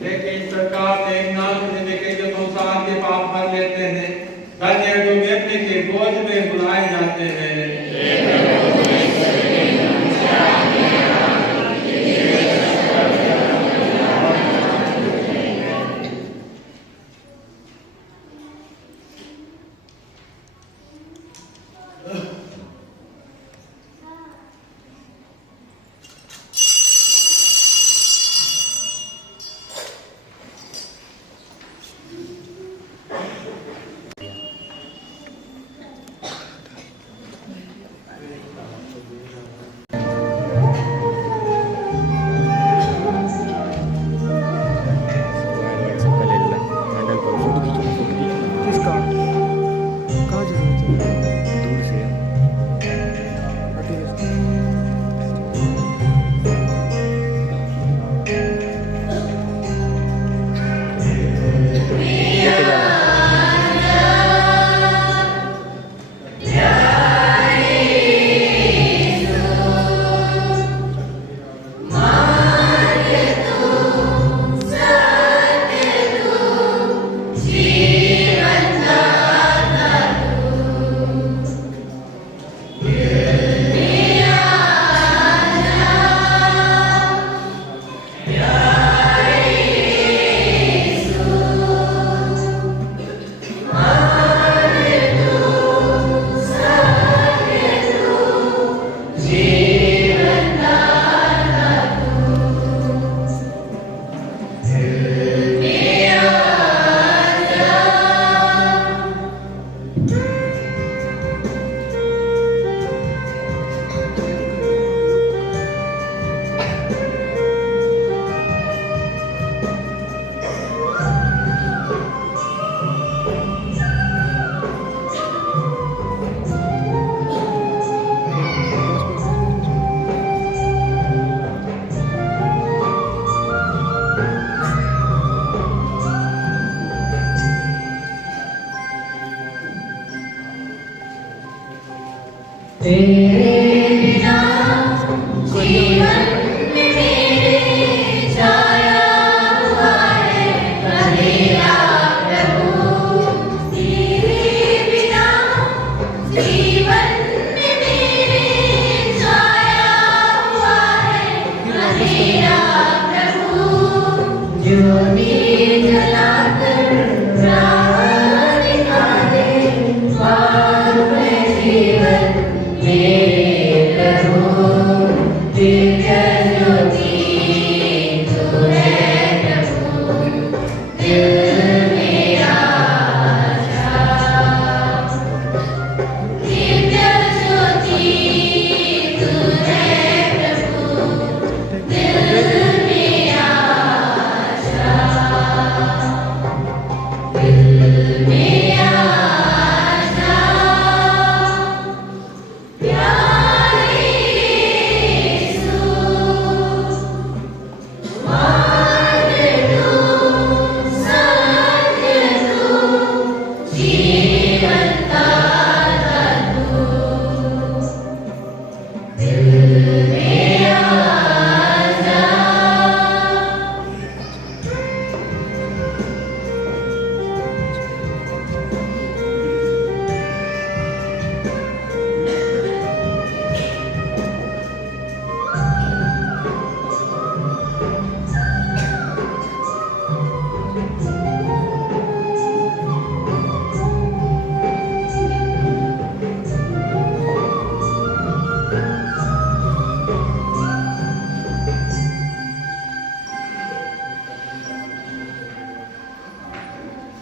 लेकिन सरकार देखना जिन्हें के जो संसार के पाप भर लेते हैं, धन्य जो व्यक्ति के बोझ में बुलाए जाते हैं। जो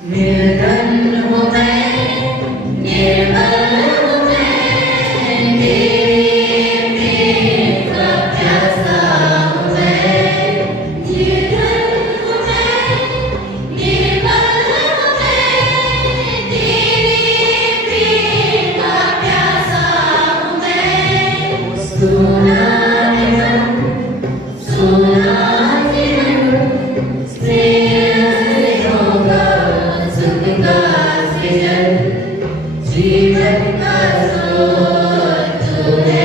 निर्धन हूँ मैं, निर्मल हूँ मैं, तेरे प्रेम का प्यासा हूँ मैं। निर्धन हूँ मैं, निर्मल हूँ मैं, तेरे प्रेम का प्यासा हूँ मैं। सोना जीवन का स्रोत तू है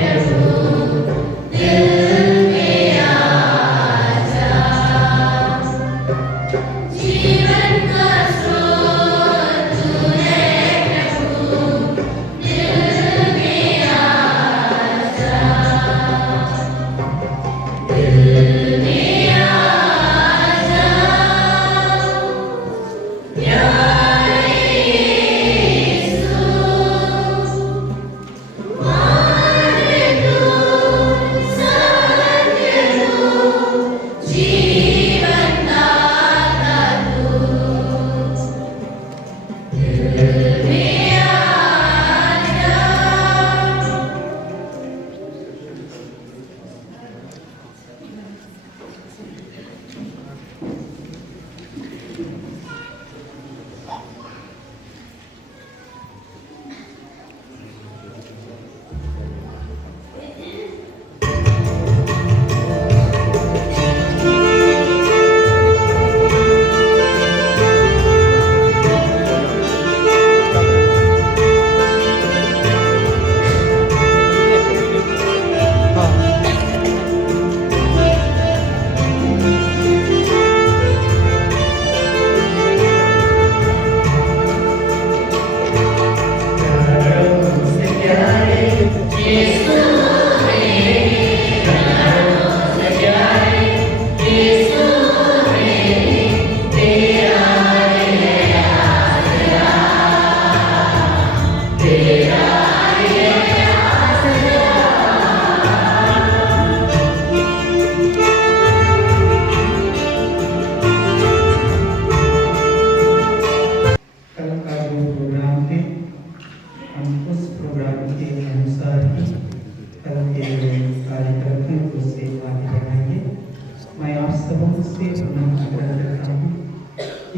प्रभु, दिल में आजा। जीवन का स्रोत तू है प्रभु, दिल में आजा। दिल में आजा,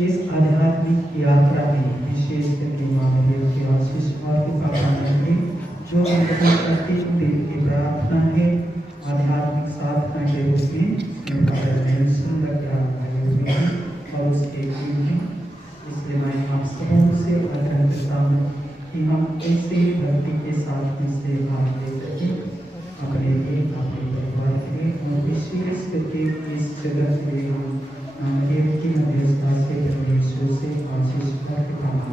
इस आध्यात्मिक यात्रा में विशेष करके मानवीय के आशीष और कृपा पाने में जो उनकी प्रत्येक दिन की प्रार्थना है आध्यात्मिक साधना के रूप में सुंदर ज्ञान पाए हुए हैं और उसके लिए इसलिए मैं आप सबों से आग्रह करता हूँ कि हम ऐसे भक्ति के साथ में से भाग लेकर के अपने लिए अपने परिवार के लिए और विशेष करके इस जगत में हम देव की मध्यस्थता से परमेश्वर से आशीष प्राप्त करना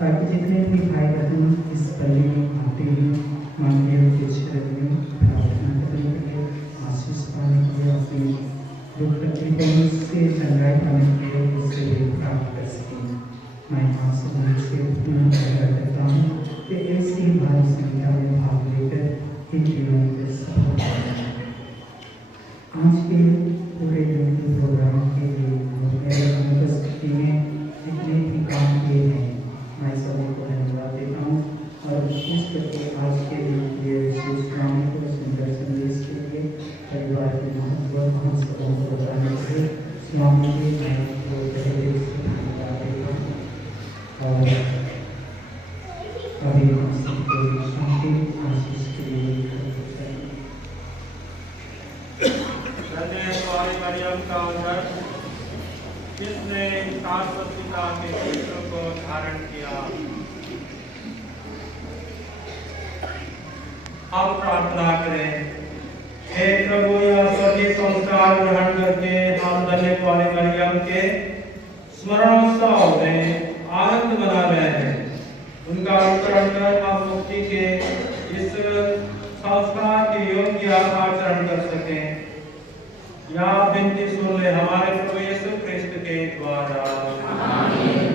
ताकि जितने भी भाई बहन इस पल्ली में आते हैं मानवीय के शरण में प्रार्थना करने के लिए आशीष पाने के लिए अपनी दुख तकलीफों से चंगाई पाने के लिए उससे भी प्राप्त कर सकें। मैं आप सबों से पुनः आग्रह करता हूँ कि ऐसी भारी संख्या में भाग लेकर इन दिनों में सफल करें। आज के पूरे दिन के प्रोग्राम के लिए मेरे अनुपस्थिति में जितने भी काम किए हैं मैं सभी को धन्यवाद देता हूँ और विशेष करके आज के दिन के लिए विशेष काम को सुंदर संदेश के लिए परिवार के महत्व हम सबों को बताने के लिए स्वामी जी मैं को पहले से धन्यवाद देता हूँ और अभी हम सबको शांति आशीष के लिए मरियम का उदर जिसने शाश्वत पिता के पुत्र को धारण किया। हम प्रार्थना करें। हे प्रभु यह स्वर्गीय संस्कार ग्रहण करके हम धन्य वाले मरियम के स्मरणोत्सव में आनंद मना रहे हैं। उनका अनुकरण कर हम मुक्ति के इस संस्कार के योग्य आचरण कर सकें। या विनती सुन ले हमारे प्रभु यीशु ख्रिस्त के द्वारा। आमीन।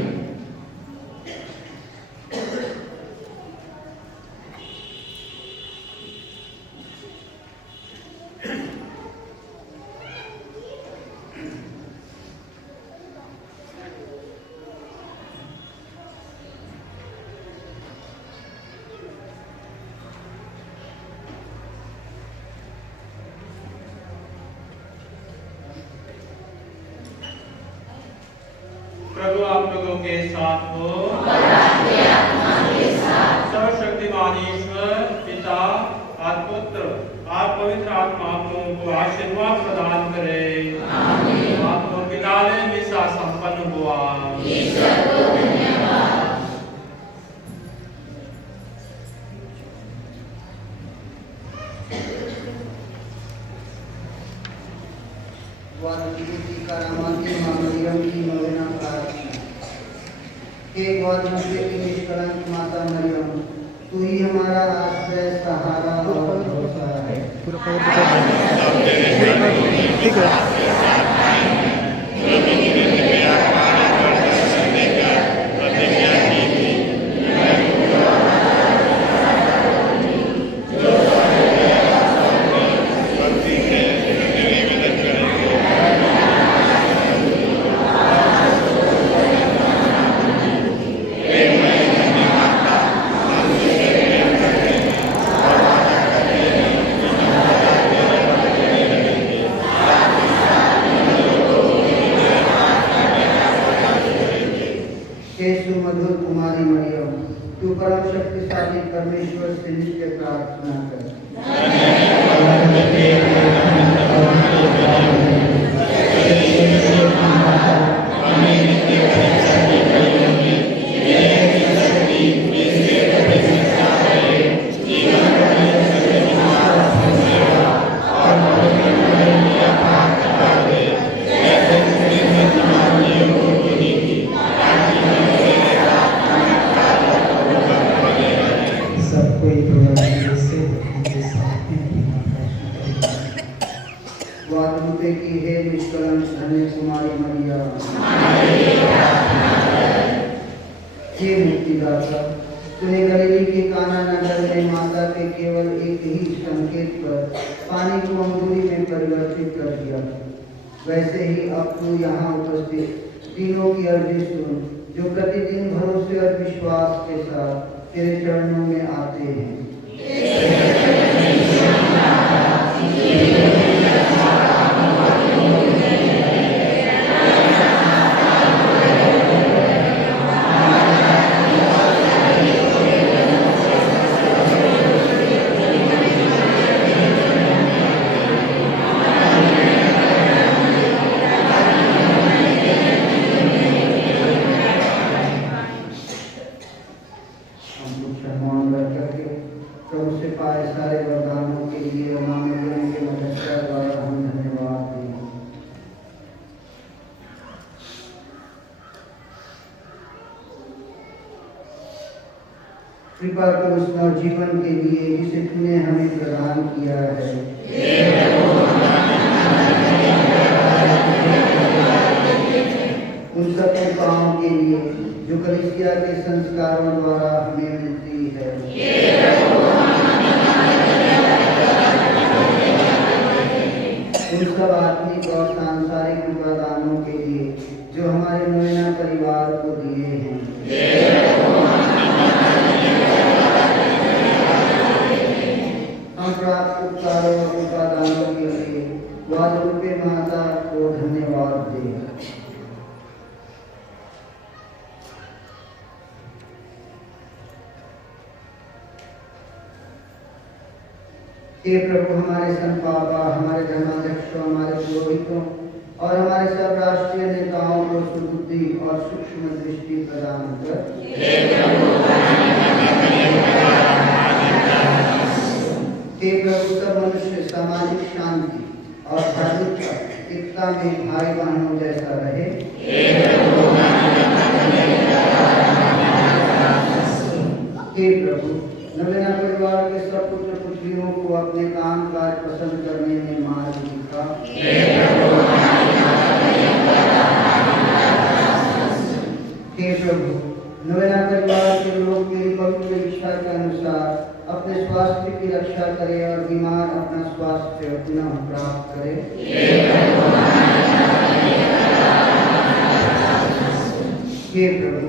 प्रभु आप लोगों के साथ हो। सर्वशक्तिमान ईश्वर पिता और पुत्र और पवित्र आत्मा आप लोगों को आशीर्वाद प्रदान करे। आप लोगों के डाले मिसा संपन्न हुआ। निष्कलंक माता मरियम, तू ही हमारा आश्रय, सहारा और भरोसा है। ठीक है। मधुर कुमारी मरियम, तू परम शक्तिशाली परमेश्वर से नित्य प्रार्थना कर। वादरूपे की हे निष्कलंक धन्य कुमारी मरिया, हे मुक्तिदाता, तूने गलीली के काना नगर में माता के केवल एक ही संकेत पर पानी को अंगूरी में परिवर्तित कर दिया। वैसे ही अब तू यहाँ उपस्थित तीनों की अर्जी सुन, जो प्रतिदिन भरोसे और विश्वास के साथ तेरे चरणों में आते हैं। प्रभु से पाए सारे वरदानों के लिए मां मरियम के मददगार द्वारा हम धन्यवाद दें। कृपा कर उस नवजीवन के लिए जिसे तूने हमें प्रदान किया है। उन सब कृपाओं के लिए जो कलीसिया के संस्कारों द्वारा हमें मिलती है। उन सब आत्मिक और सांसारिक उपादानों के लिए जो हमारे नोएना परिवार को दिए हैं। हम प्राप्त उपकारों और उपादानों के लिए वादरूपे माता को धन्यवाद दें। हे प्रभु, हमारे संत पापा, हमारे धर्माध्यक्षों, हमारे पुरोहितों और हमारे सब राष्ट्रीय नेताओं को सुबुद्धि और सूक्ष्म दृष्टि प्रदान कर। हे प्रभु, सब मनुष्य सामाजिक शांति और धार्मिक एकता में भाई बहनों जैसा रहे। हे प्रभु, नवेना परिवार के सब पुत्र पुत्रियों को अपने काम काज पसंद करने में मार्ग दिखा। हे प्रभु, नवेना परिवार के लोग तेरी पवित्र इच्छा के अनुसार अपने स्वास्थ्य की रक्षा करे और बीमार अपना स्वास्थ्य पुनः प्राप्त करे। हे प्रभु,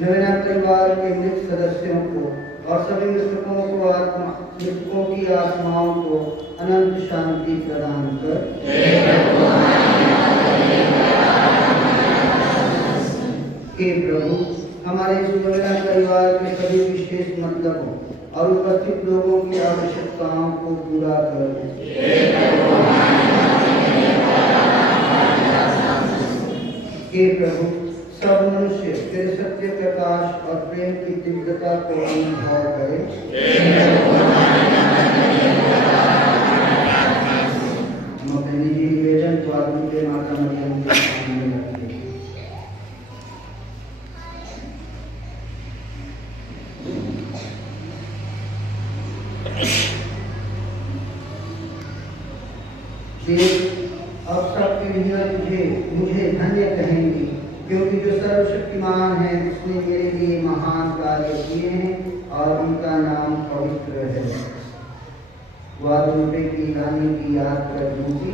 नवेना परिवार के मृत सदस्यों को और सभी मृतकों की आत्माओं को अनंत शांति प्रदान कर। हमारे सुबह परिवार के सभी विशेष मतलबों और उपस्थित लोगों की आवश्यकताओं को पूरा कर। हे प्रभु, सब मनुष्य तेरे सत्य प्रकाश और प्रेम की तीव्रता को अनुभव करें। हम अपने निजी निवेदन के माता मरियम के सामने रखते हैं। अब सब पीढ़ियां मुझे धन्य कहेंगी, क्योंकि जो सर्वशक्तिमान है उसने मेरे लिए महान कार्य किए हैं और उनका नाम पवित्र है। ग्वादलुपे की रानी की याद कर दूंगी।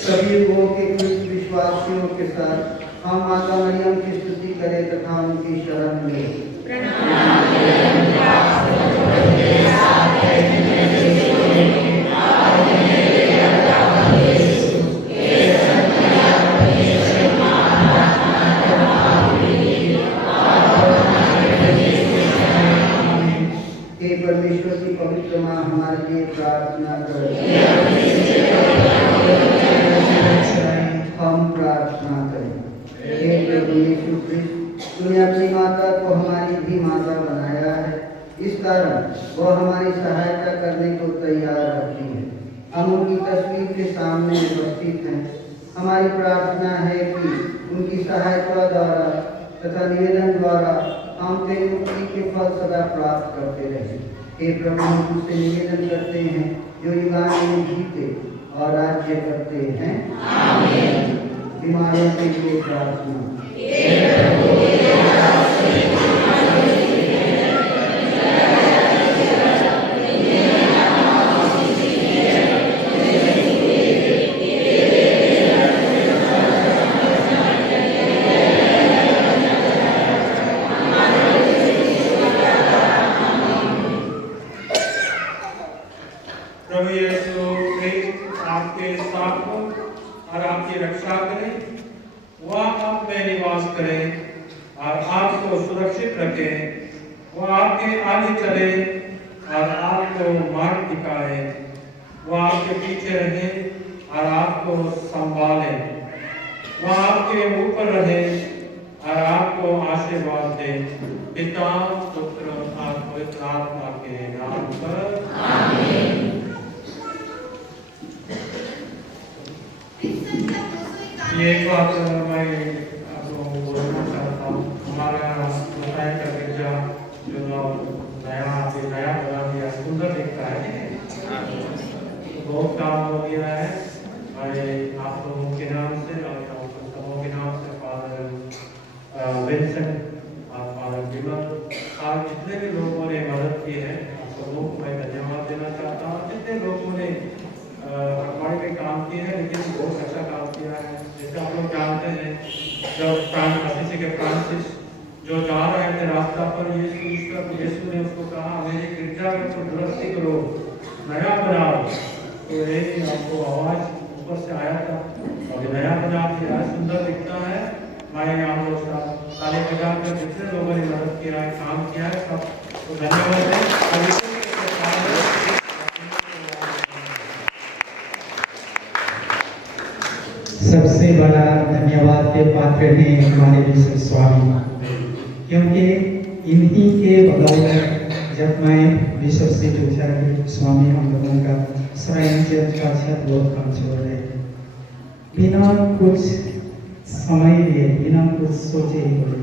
सभी लोगों के विश्वासियों के साथ हम माता मरियम की स्तुति करें तथा उनकी शरण लें। हे परमेश्वर की पवित्र माँ, हमारे लिए प्रार्थना करें। हम प्रार्थना करें। हे प्रभु यीशु क्रिस्ट, तूने अपनी माता को हमारी भी माता बनाया है, इस कारण वह हमारी सहायता करने को तैयार रहती है। हम उनकी तस्वीर के सामने उपस्थित हैं। हमारी प्रार्थना है कि उनकी सहायता द्वारा तथा निवेदन द्वारा हम तेरी मुक्ति के फल सदा प्राप्त करते रहें। हे प्रभु, हम तुझसे निवेदन करते हैं जो युगान में जीते और राज्य करते हैं। आमीन। बीमारों के लिए प्रार्थना। प्रभु यीशु क्रिस्ट आपके साथ हो और आपकी रक्षा करें, वह आप में निवास करें और आपको सुरक्षित रखें। वह आपके आगे चले और आपको मार्ग दिखाए। वह आपके पीछे रहे और आपको संभाले। वह आपके ऊपर रहे और आपको आशीर्वाद दे। पिता, पुत्र और पवित्र आत्मा के नाम पर आमीन। ये एक बात मैं आपको बोलना चाहता हूँ। हमारा बताया का गिरजा जो नया बना दिया, सुंदर दिखता है, बहुत काम हो गया है। मैं आप लोगों के नाम से और सबों के नाम से फादर विंसेंट और फादर विमल और जितने भी लोगों ने मदद की है, आप सबों को मैं धन्यवाद देना चाहता हूँ। जितने लोगों ने अखबारी में काम किया है, लेकिन बहुत अच्छा काम किया है। जैसे आप लोग जानते हैं, जब असिसी के फ्रांसिस जो जा रहे थे रास्ता पर, यीशु ने उसको कहा, मेरे गिरजाघर को दुरुस्ती करो, नया बनाओ। तो एक आपको आवाज ऊपर से आया था और नया पंजाब से आज सुंदर दिखता है। मैं आप लोग ताली बजाकर जितने लोगों ने मदद किया है, काम किया है, सबको धन्यवाद है। सबसे बड़ा धन्यवाद के पात्र हैं हमारे विश्व स्वामी, क्योंकि इन्हीं के बदौलत जब मैं विश्व से पूछा कि स्वामी हम लोगों का स्वयं चर्च का छत बहुत कमजोर है, बिना कुछ समय लिए बिना कुछ सोचे हुए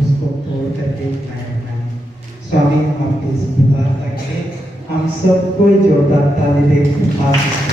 उसको तोड़ करके बनाए। स्वामी आपके इस पुकार के हम सबको जोरदार ताली देकर आशीष